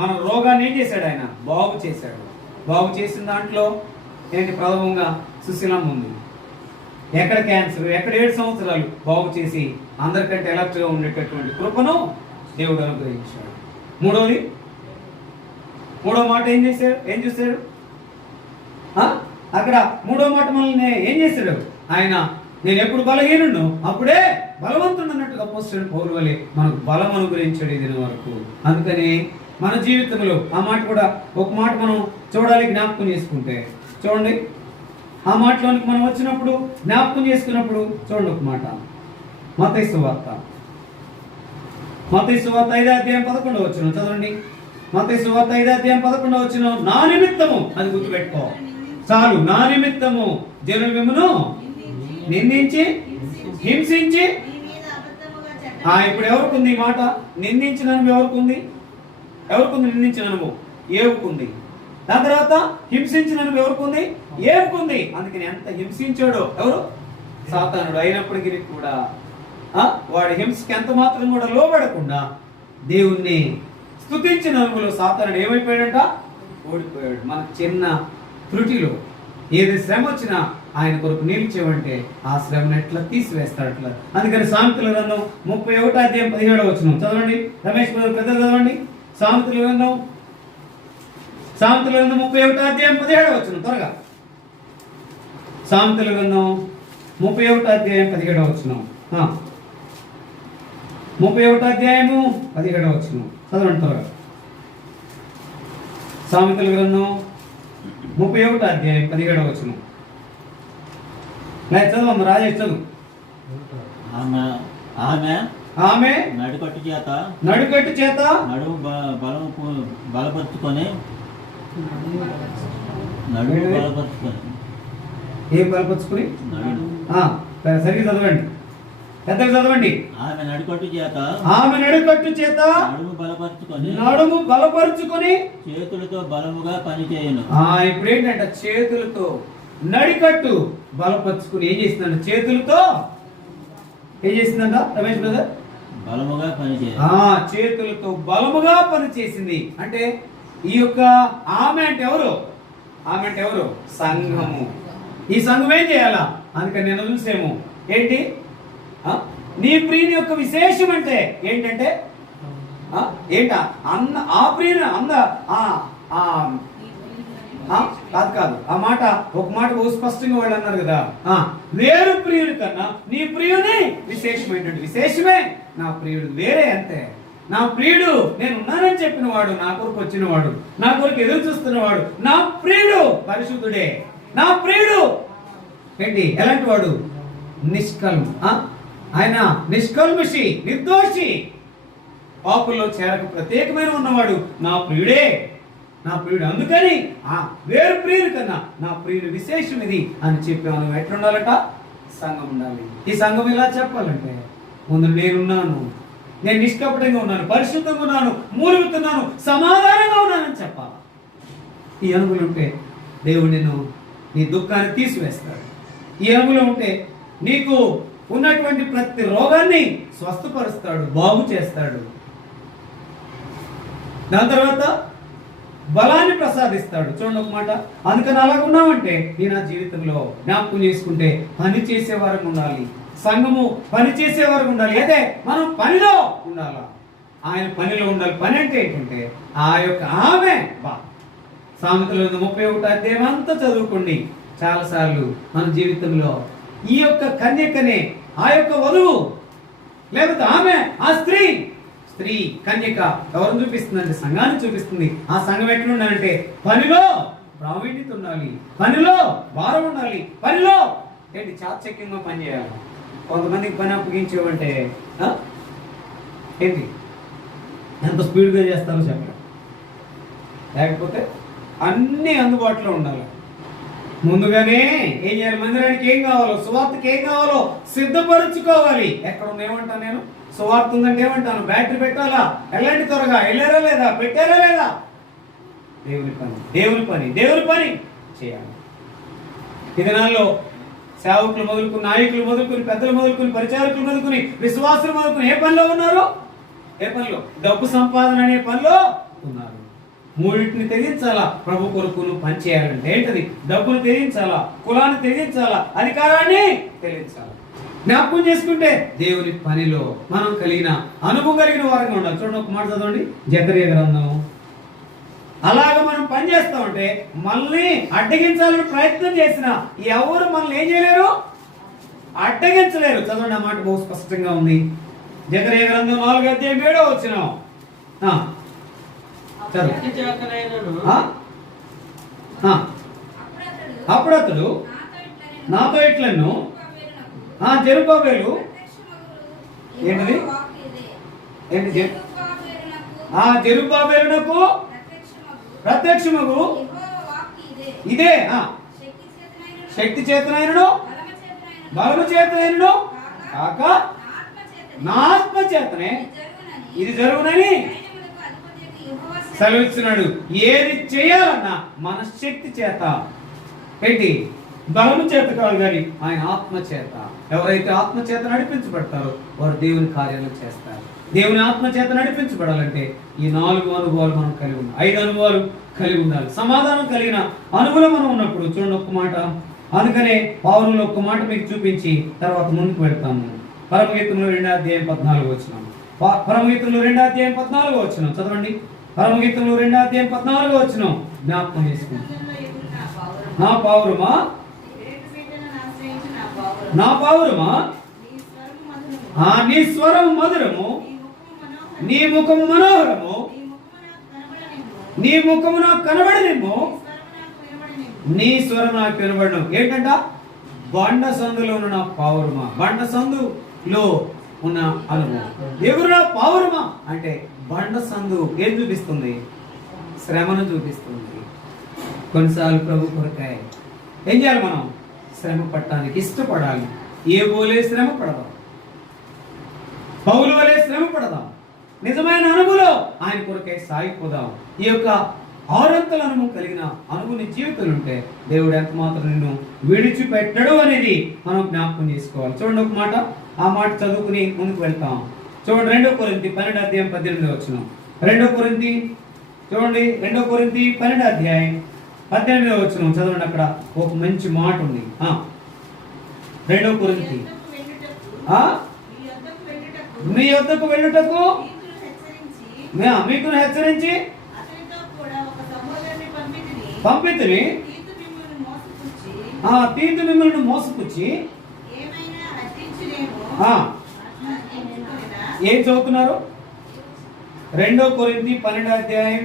మన రోగాన్ని ఏం చేశాడు? ఆయన బాగు చేశాడు. బాగు చేసిన దాంట్లో ఏంటి? ప్రథమంగా సుశీలం ఉంది. ఎక్కడ క్యాన్సర్, ఎక్కడ 7 సంవత్సరాలు బాగు చేసి అందరికంటే ఎలర్ట్గా ఉండేటటువంటి కృపను దేవుడు అనుగ్రహించాడు. మూడో మాట ఏం చూశాడు? అక్కడ మూడో మాట మనల్ని ఏం చేశాడు? ఆయన నేను ఎప్పుడు బలహీనుడు అప్పుడే బలవంతుడు అన్నట్టుగా అపోస్తలుడైన పౌలు వలె మనకు బలం అనుగ్రహించాడు ఇది వరకు. అందుకని మన జీవితంలో ఆ మాట కూడా ఒక మాట మనం చూడాలి, జ్ఞాపకం చేసుకుంటే. చూడండి, ఆ మాటలోనికి మనం వచ్చినప్పుడు జ్ఞాపకం చేసుకున్నప్పుడు చూడండి ఒక మాట. మత్తయి సువార్త 5:11 చదవండి. మత్తయి సువార్త 5:11 నా నిమిత్తము, అది గుర్తుపెట్టుకో చాలు, నా నిమిత్తము జనులు మిమ్మును నిందించి హింసించి. ఇప్పుడు ఎవరికి ఉంది ఈ మాట? నిందించిన ఎవరికి ఉంది? నిందించిన ఏవుకుంది. దాని తర్వాత హింసించిన ఎవరికి ఉంది? ఏవుకుంది. అందుకని ఎంత హింసించాడో ఎవరు? సాతానుడు. అయినప్పటికీ కూడా వాడి హింసకి ఎంత మాత్రం కూడా లోబడకుండా దేవుణ్ణి స్తుతించిన అనుభవంలో సాతానుడు ఏమైపోయాడంట? ఓడిపోయాడు. మన చిన్న త్రుటిలో ఏది శ్రమ వచ్చినా ఆయన కొరకు నిలిచేవంటే ఆ శ్రమను ఎట్లా తీసివేస్తాడు అట్లా. అందుకని సామెతల గ్రంథం 31:17 చదవండి. రమేష్ పెద్ద చదవండి. సామెతల గ్రంథం 31:17 త్వరగా. సామెతల గ్రంథం 31:17 31:17 చదవండి త్వరగా. సామెతల గ్రంథం 31:17 చదువు రాజేష్ చదువు. ఆమె నడుకట్టు చేత నడుము బలపరుచుకొని నడుము బలపరుచుకొని. ఏం బలపరుచుకుని? నడుము. సరిగ్గా చదవండి, పెద్దగా చదవండి. ఆమె నడుకట్టు చేత నడుము బలపరుచుకొని చేతులతో బలముగా పనిచేయను. ఇప్పుడు ఏంటంటే చేతులతో నడికట్టు బలపరుచుకుని ఏం చేసిందంట? చేతులతో ఏం చేసిందంట రమేష్ బ్రదర్? బలముగా పనిచేయను. చేతులతో బలముగా పని చేసింది. అంటే ఈ యొక్క ఆమె అంటే ఎవరు? సంఘము. ఈ సంఘం ఏం చేయాలా? అందుకని నేను చూసేము ఏంటి, నీ ప్రియుని యొక్క విశేషం అంటే ఏంటంటే ఏంట అన్న ఆ ప్రియుని కాదు ఆ మాట ఒక మాట స్పష్టంగా వాళ్ళు అన్నారు కదా, వేరు ప్రియుని కన్నా నీ ప్రియుని విశేషమైనటువంటి విశేషమే నా ప్రియుడు వేరే. అంతే, నా ప్రియుడు నేను ఉన్నానని చెప్పిన వాడు, నా కొరకు వచ్చిన వాడు, నా కొరకు ఎదురు చూస్తున్నవాడు, నా ప్రియుడు పరిశుద్ధుడే. నా ప్రియుడు ఏంటి? ఎలాంటి వాడు? ఆయన నిష్కల్మషి, నిర్దోషి, పాపుల్లో చేరకు ప్రత్యేకమైన ఉన్నవాడు నా ప్రియుడే. అందుకని వేరు ప్రియుని కన్నా నా ప్రియుని విశేషం ఇది అని చెప్పాను. ఎట్లా ఉండాలట? సంఘం ఉండాలి. ఈ సంఘం ఇలా చెప్పాలంటే ముందు నేనున్నాను, నేను నిష్కపటంగా ఉన్నాను, పరిశుద్ధంగా ఉన్నాను, మూలుగుతున్నాను, సమాధానంగా ఉన్నానని చెప్పాలి. ఈ అనుభవం ఉంటే దేవుడు నిన్ను నీ దుఃఖాన్ని తీసివేస్తాడు. ఈ అనుభవం ఉంటే నీకు ఉన్నటువంటి ప్రతి రోగాన్ని స్వస్థపరుస్తాడు, బాగు చేస్తాడు. దాని తర్వాత బలాన్ని ప్రసాదిస్తాడు. చూడండి ఒక మాట, అందుకని అలాగ ఉన్నామంటే నీ నా జీవితంలో జ్ఞాపకం చేసుకుంటే పని చేసేవారు ఉండాలి, సంఘము పని చేసేవారు ఉండాలి. అదే మనం పనిలో ఉండాలా, ఆయన పనిలో ఉండాలి. పని అంటే ఏంటంటే ఆ యొక్క ఆమె సామెతలు 31 అధ్యాయం అంతా చదువుకోండి. చాలాసార్లు మన జీవితంలో ఈ యొక్క కన్యకనే ఆ యొక్క వధువు లేకపోతే ఆమె ఆ స్త్రీ కన్యక ఎవరిని చూపిస్తుందంటే సంఘాన్ని చూపిస్తుంది. ఆ సంఘం ఎట్లుండాలంటే పనిలో ప్రావీణ్యత ఉండాలి, పనిలో భారం ఉండాలి, పనిలో ఏంటి చాచక్యంగా పని చేయాలి. కొంతమందికి పని అప్పగించేవంటే ఏంటి ఎంత స్పీడ్గా చేస్తారో చెప్పండి. లేకపోతే అన్నీ అందుబాటులో ఉండాలి. ముందుగానే ఏం చేయాలి? మందిరానికి ఏం కావాలో, సువార్తకి ఏం కావాలో సిద్ధపరచుకోవాలి. ఎక్కడ ఉంది ఏమంటాను నేను? సువార్త ఉందంటే ఏమంటాను? బ్యాటరీ పెట్టాలా? ఎలాంటి త్వరగా వెళ్ళారా లేదా? పెట్టారా లేదా? దేవుని పని చేయాలి. ఈ దినాల్లో సేవకులు మొదలుకుని, నాయకులు మొదలుకుని, పెద్దలు మొదలుకుని, పరిచారకులు మొదలుకుని, విశ్వాసులు మొదలుకుని ఏ పనిలో ఉన్నారు? డబ్బు సంపాదన అనే పనిలో ఉన్నారు. మూడింటిని తెగించాలా? ప్రభు కొరకు పని చేయాలంటే ఏంటది? డబ్బును తెగించాలా, కులాన్ని తెగించాలా, అధికారాన్ని తెగించాలా. జ్ఞాపకం చేసుకుంటే దేవుని పనిలో మనం కలిగిన అనుభవం కలిగిన వారంగా ఉండాలి. చూడండి ఒక మాట చదవండి, జకర్యా గ్రంథం. అలాగ మనం పని చేస్తామంటే మనల్ని అడ్డగించాలని ప్రయత్నం చేసిన ఎవరు మనల్ని ఏం చేయలేరు? అడ్డగించలేరు. చదవండి, ఆ మాట బహు స్పష్టంగా ఉంది. జకర్యా గ్రంథం 4వ అధ్యాయం 7వ వచనం. అప్పుడు అతడు నాతో ఇట్లను జెరుబ్బాబెలు ఏంటిది? జెరుబ్బాబెలునకు ప్రత్యక్షమగు ఇదే శక్తి చేతనైనను బలము చేతనైనను కాక నా ఆత్మ చేతనే ఇది జరుగునని సెలవిస్తున్నాడు. ఏది చేయాలన్నా మన శక్తి చేత, ఏంటి బలము చేత కాదు కానీ ఆయన ఆత్మ చేత. ఎవరైతే ఆత్మ చేత నడిపించబడతారో వారు దేవుని కార్యాలు చేస్తారు. దేవుని ఆత్మ చేత నడిపించబడాలంటే ఈ 4 అనుభవాలు మనం కలిగి ఉండాలి, 5 అనుభవాలు కలిగి ఉండాలి. సమాధానం కలిగిన అనుభవం మనం ఉన్నప్పుడు చూడండి ఒక్క మాట. అందుకనే పౌరులు ఒక్క మాట మీకు చూపించి తర్వాత ముందుకు వెళ్తాము. పరమగీతంలో 2వ అధ్యాయం 14వ వచనం. పరమగీతంలో 2వ అధ్యాయం 14వ వచనం చదవండి. పరమగీతంలో 2వ అధ్యాయం 14వ వచనం జ్ఞాపకం చేసుకోండి. నా పౌరమా, నా పౌరమా, నీ స్వరం మధురము, నీ ముఖము మనోహరము, నీ ముఖము నాకు కనబడనేమో, నీ స్వరం నాకు వినబడను. ఏంటంట? బండ సందులో ఉన్న నా పౌరమా, బండ సందులో ఉన్న అనుభవం. ఎవరు నా పౌరమా అంటే బండ సందు ఏం చూపిస్తుంది? శ్రమను చూపిస్తుంది, కొన్నిసార్లు ప్రభు కొరకాయ ఏం చేయాలి? మనం శ్రమ పడటానికి ఇష్టపడాలి. ఏ పోలే శ్రమ పడదాం, పౌలు వలె శ్రమ పడదాం, నిజమైన అనుభవం ఆయన కొరకై సాగిపోదాం. ఈ యొక్క 6 అంతల అనుభవం కలిగిన అనుభూని జీవితాలు ఉంటే దేవుడు ఎంత మాత్రం నిన్ను విడిచిపెట్టడు అనేది మనం జ్ఞాపకం చేసుకోవాలి. చూడండి ఒక మాట, ఆ మాట చదువుకుని ముందుకు వెళ్తాం. చూడండి 2 కొరింథీ 12:18 2 కొరింథీ చూడండి 2 కొరింథీ 12:18 చదవండి. అక్కడ ఒక మంచి మాట ఉంది. 2 కొరింథీ మీ యొద్దకు వెళ్ళుటకు మీకు హెచ్చరించి పంపితిని. తీతు మిమ్మల్ని మోసపుచ్చి ఏం చదువుతున్నారు? 2 కొరింథీ 12:18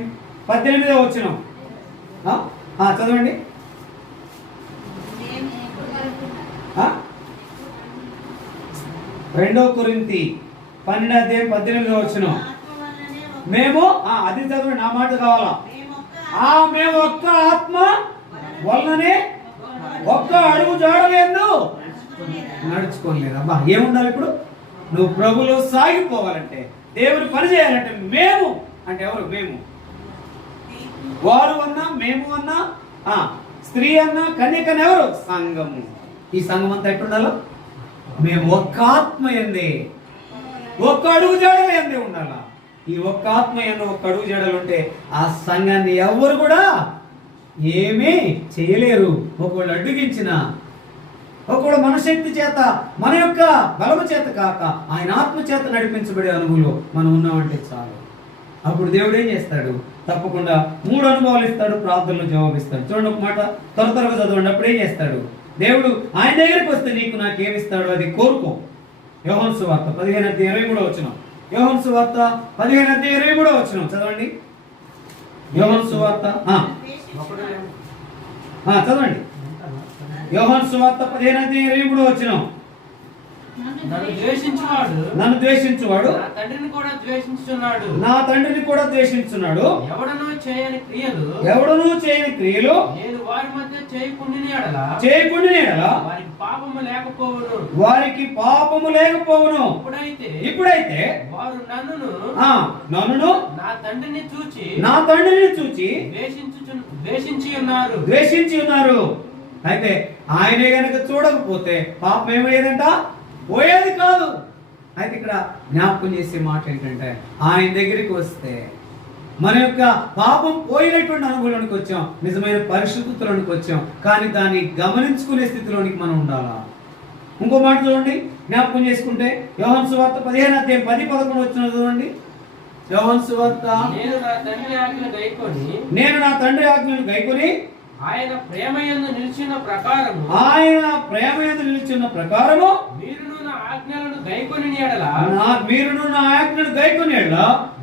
చదవండి. 2 కొరింథీ 12:18 మేము అది చదవండి. ఆ మాట కావాలా? మేము ఒక్క ఆత్మ వలననే ఒక్క అడుగు జాడలేదు నడుచుకోలేదు. అబ్బా ఏముండాలి ఇప్పుడు? నువ్వు ప్రభులో సాగిపోవాలంటే, దేవుని పని చేయాలంటే మేము అంటే ఎవరు? మేము. వారు అన్నా, మేము అన్నా, స్త్రీ అన్నా, కన్యకని ఎవరు? సంఘము. ఈ సంఘం అంతా ఎట్టుండాలో? మేము ఒక్క ఆత్మ ఎందే ఒక్క అడుగు జాడలు ఎందే ఉండాలా. ఈ ఒక్క ఆత్మ ఎందు ఒక్క అడుగు జాడలు ఉంటే ఆ సంఘాన్ని ఎవరు కూడా ఏమీ చేయలేరు. ఒకవేళ అడ్డుగించిన, ఒకవేళ మన శక్తి చేత, మన యొక్క బలము చేత కాక ఆయన ఆత్మ చేత నడిపించబడే అనుభవంలో మనం ఉన్నామంటే చాలు. అప్పుడు దేవుడు ఏం చేస్తాడు? తప్పకుండా 3 అనుభవాలు ఇస్తాడు, ప్రార్థనలు జవాబిస్తాడు. చూడండి ఒక మాట త్వరగా చదవండి. అప్పుడు ఏం చేస్తాడు దేవుడు? ఆయన దగ్గరికి వస్తే నీకు నాకేమిస్తాడు అది కోరుకో. యోహాను సువార్త 15:23 యోహాను సువార్త 15:23 చదవండి. యోహాను సువార్త చదవండి. యోహాను సువార్త 15:23 నన్ను ద్వేషించువాడు నా తండ్రిని కూడా ద్వేషించున్నాడు. ఎవడనూ చేయని క్రియలు నేను వారి మధ్య చేయకుండిన ఎడల వారికి పాపము లేకపోవును. ఇప్పుడైతే వారు నన్నును నా తండ్రిని చూచి ద్వేషించి ఉన్నారు. అయితే ఆయనే గనక చూడకపోతే పాపం ఏమయ్యేదంట? పోయేది కాదు. అయితే ఇక్కడ జ్ఞాపకం చేసే మాట ఏంటంటే, ఆయన దగ్గరికి వస్తే మన యొక్క పాపం పోయినటువంటి అనుభవంలోనికి వచ్చాం, నిజమైన పరిశుద్ధతలోనికి వచ్చాం. కానీ దాన్ని గమనించుకునే స్థితిలోనికి మనం ఉండాలా. ఇంకో మాట చూడండి, జ్ఞాపకం చేసుకుంటే యోహాను సువార్త 15:10-11 చూడండి. యోహాను సువార్త నేను నా తండ్రి ఆజ్ఞను గైకొని ఆయన ప్రేమయందు నిలిచిన ప్రకారము మీరును నా ఆజ్ఞలను గైకొని ఎడల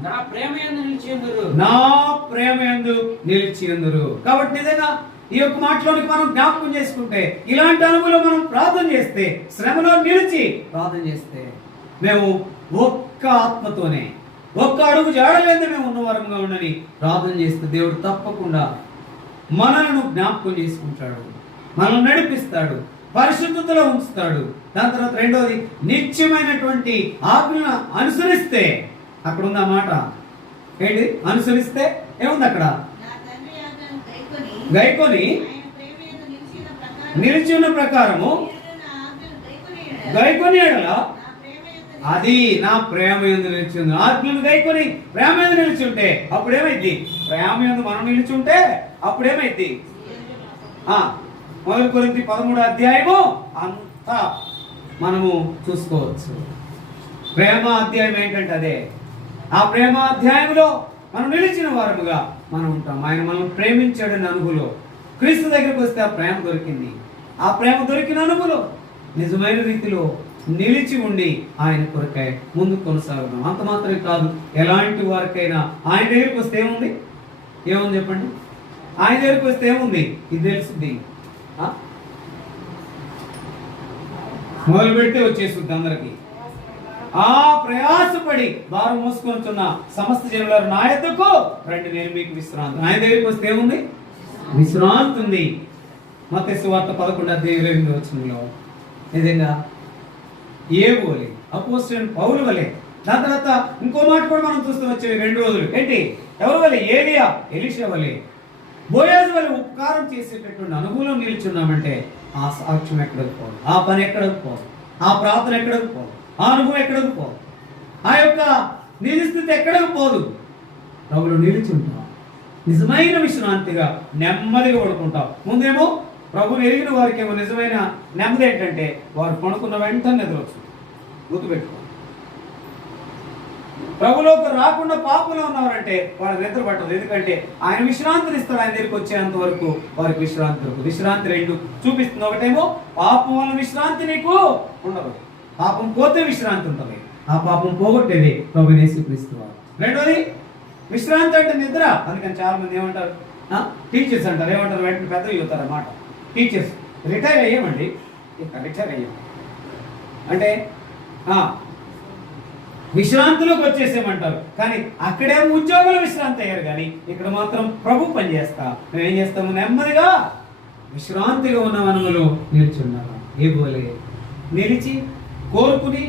నా ప్రేమయందు నిలిచియుందురు. కాబట్టి నిజంగా ఈ యొక్క మాటలోనికి మనం జ్ఞాపకం చేసుకుంటే, ఇలాంటి అనుభవం మనం ప్రార్థన చేస్తే, శ్రమలో నిలిచి ప్రార్థన చేస్తే, మేము ఒక్క ఆత్మతోనే ఒక్క అడుగు జాడలేదు మేము ఉన్నవారంగా ఉండని ప్రార్థన చేస్తే దేవుడు తప్పకుండా మనలను జ్ఞాపకం చేసుకుంటాడు, మనల్ని నడిపిస్తాడు, పరిశుద్ధతలో ఉంచుతాడు. దాని తర్వాత రెండోది, నిత్యమైనటువంటి ఆజ్ఞను అనుసరిస్తే, అక్కడ ఉన్న మాట ఏంటి? అనుసరిస్తే ఏముంది అక్కడ? గైకొని నిలిచి ఉన్న ప్రకారము గైకొని ఎడల అది నా ప్రేమ యందు నిలిచి ఉంది. ఆజ్ఞను గైకొని ప్రేమ యందు నిలిచి ఉంటే అప్పుడు ఏమైంది? ప్రేమ యందు మనం నిలిచి ఉంటే అప్పుడు ఏమైంది? 1 కొరింథీ 13 అంతా మనము చూసుకోవచ్చు. ప్రేమ అధ్యాయం ఏంటంటే అదే. ఆ ప్రేమ అధ్యాయంలో మనం నిలిచిన వారముగా మనం ఉంటాం. ఆయన మనం ప్రేమించాడని అనుభవం క్రీస్తు దగ్గరికి వస్తే ఆ ప్రేమ దొరికింది. ఆ ప్రేమ దొరికిన అనుభవం నిజమైన రీతిలో నిలిచి ఉండి ఆయన కొరకై ముందుకు కొనసాగుదాం. అంత మాత్రమే కాదు, ఎలాంటి వారికైనా ఆయన దగ్గరికి వస్తే ఏముంది? చెప్పండి. ఆయన దగ్గరికి వస్తే ఏముంది? ఇది తెలుసుద్ది. మొదలు పెడితే వచ్చేస్తుంది అందరికి. ఆ ప్రయాసపడి భారం మోసుకొనిచున్న సమస్త జనులారు నా యొద్దకు రండి, నేను మీకు విశ్రాంతి. ఆయన దగ్గరికి వస్తే ఏముంది? విశ్రాంతి ఉంది. మత్తయి సువార్త 11:28 నిజంగా ఏవోలే అపోస్తలుడైన పౌలు వలె. దాని తర్వాత ఇంకో మాట కూడా మనం చూస్తూ వచ్చేవి 2 రోజులు ఏంటి? ఎవరి వలె? ఏలియా ఎలీషా వలె, బోయాజు వలె ఉపకారం చేసేటటువంటి అనుకూలం నిల్చున్నామంటే ఆ సాక్ష్యం ఎక్కడికి పోదు, ఆ పని ఎక్కడికి పోదు, ఆ ప్రార్థన ఎక్కడికి పోదు, ఆ అనుభవం ఎక్కడికి పోదు, ఆ యొక్క నిజస్థితి ఎక్కడికి పోదు. ప్రభులో నిలుచుంటాం, నిజమైన విశ్రాంతిగా నెమ్మదిగా పడుకుంటాం. ముందేమో ప్రభుని ఎరిగిన వారికి ఏమో నిజమైన నెమ్మది ఏంటంటే వారు పడుకున్న వెంటనే నిద్రవచ్చు. గుర్తుపెట్టుకో, ప్రభులోకి రాకుండా పాపంలో ఉన్నవారంటే వారు నిద్ర పట్టదు. ఎందుకంటే ఆయన విశ్రాంతిని ఇస్తాడు. ఆయన దగ్గరికి వచ్చేంత వరకు వారికి విశ్రాంతి వరకు. విశ్రాంతి 2 చూపిస్తుంది. ఒకటేమో పాపం వల్ల విశ్రాంతి నీకు ఉండదు, పాపం పోతే విశ్రాంతి ఉంటుంది. ఆ పాపం పోగొట్టేది ప్రభుని యేసుక్రీస్తు వారు. రెండోది విశ్రాంతి అంటే నిద్ర. అందుకని చాలా మంది ఏమంటారు, టీచర్స్ అంటారు, ఏమంటారు, వెంటనే పెద్దలు చెబుతారు అన్నమాట. టీచర్స్ రిటైర్ అయ్యామండి, ఇక్కడ రిటైర్ అయ్యాం అంటే విశ్రాంతిలోకి వచ్చేసేమంటారు. కానీ అక్కడేమో ఉద్యోగులు విశ్రాంతి అయ్యారు, కానీ ఇక్కడ మాత్రం ప్రభు పని చేస్తా. మేము ఏం చేస్తాము? నెమ్మదిగా విశ్రాంతిగా ఉన్న మనములో నిల్చున్నాము. ఏ బోలే నిలిచి కోరుకుని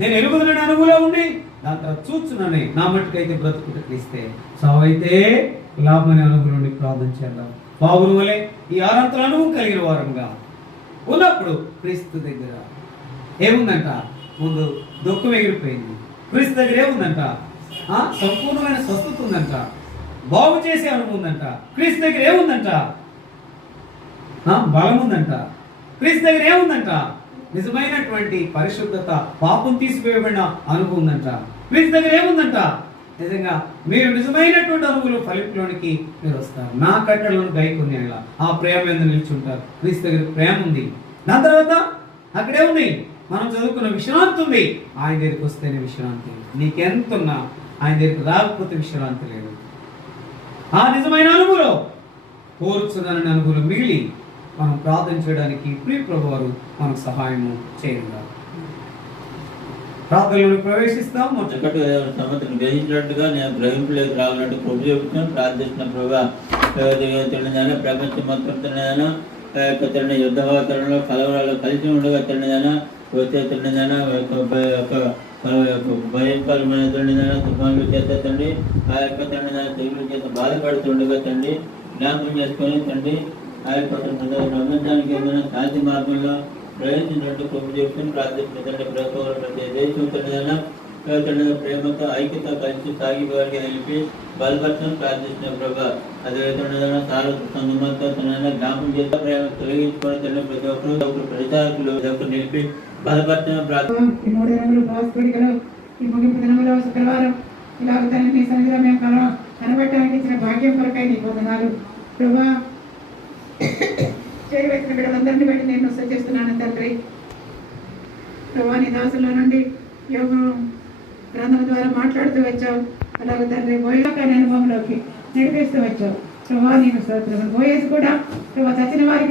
నేను ఎరుగుదలని అనుభవంలో ఉండి దాని తర్వాత చూస్తున్నాను. నా మట్టుకైతే బ్రతుకుటకు ఇస్తే సావైతే లాభమనే అనుభవం నుండి ప్రార్థన చేద్దాం. బాబుని వలె ఈ 6 అంతల అనుభవం కలిగిన వారంగా ఉన్నప్పుడు క్రీస్తు దగ్గర ఏముందంట? ముందు దుఃఖం ఎగిరిపోయింది. క్రీస్తు దగ్గర ఏముందంట? సంపూర్ణమైన స్వస్థత ఉందంట, బాగు చేసే అనుభవం ఉందంట. క్రీస్తు దగ్గర ఏముందంట? బలం ఉందంట. క్రీస్తు దగ్గర ఏముందంట? నిజమైనటువంటి పరిశుద్ధత, పాపం తీసివేయబడిన అనుభవం ఉందంట. క్రీస్తు దగ్గర ఏముందంట? నిజంగా మీరు నిజమైనటువంటి అనుభవం ఫలింపులోనికి మీరు వస్తారు. నా కట్టడలను గైకొనేలా ఆ ప్రేమ మీద నిల్చుంటారు. క్రీస్తు దగ్గర ప్రేమ ఉంది. దాని తర్వాత అక్కడే ఉంది మనం చదువుకున్న విశ్రాంతి ఉంది. ఆయన దగ్గరికి వస్తేనే విశ్రాంతి. నీకెంతున్నా ఆయన దగ్గరికి రాకపోతే విశ్రాంతి లేదు. ఆ నిజమైన అనుభవం కోరుచున్నానని అనుభవం మిగిలి మనం ప్రార్థన చేయడానికి ప్రియ ప్రభు వారు మనకు సహాయము చేయాలి. ప్రార్థనలో ప్రవేశిస్తాం. చక్కటి సమస్యను గ్రహించినట్టుగా నేను గ్రహింపులోకి రావాలంటే ప్రభు చెబుతున్నాను. ప్రార్థిస్తున్న ప్రభావ తిన్నదాన ప్రపంచం మొత్తం తిన్నదాన తిన్న యుద్ధ వాతావరణంలో కలవరాలు కలిసి ఉండగా తిన్నదాన వచ్చే తిన్నదాన భయంకరమైన తిన్నదాన తుఫాన్లు చేత తండ్రి ఆ యొక్క తిన్నదాన తెగులు చేత బాధపడుతుండగా తండ్రి జ్ఞాపకం చేసుకొని తండ్రి ఆ యొక్క ప్రపంచానికి ఏదైనా శాంతి మార్గంలో ప్రవేశించినట్టు ప్రభు చెప్తున్న ప్రార్థించండి. ప్రతి దేశం తిన్నదైనా ప్రేమతో ఐక్యత కలిసి సాగిపోవాలని కలిపి బలపరచడం ప్రార్థిస్తున్న ప్రభా. అదేవిధంగా సార సంగమంతో తన జ్ఞాపకం చేత ప్రేమ తొలగించుకొని తన ప్రతి ఒక్కరు ప్రచారకులు నిలిపి బలపరచడం ప్రార్థన. కనబట్టడానికి ఇచ్చిన భాగ్యం కొరకై నీ వందనాలు ప్రభా. చేరివేసిన బిడ్డలందరినీ బట్టి నేను చేస్తున్నాను తండ్రి. ప్రభా నీ దాసుల నుండి యోగ గ్రంథం ద్వారా మాట్లాడుతూ వచ్చావు. అలాగే తండ్రి బోయాక అనుభవంలోకి నడిపిస్తూ వచ్చావు ప్రభా. నేను స్తోత్రం. బోయేసి కూడా ప్రభా చచ్చిన వారికి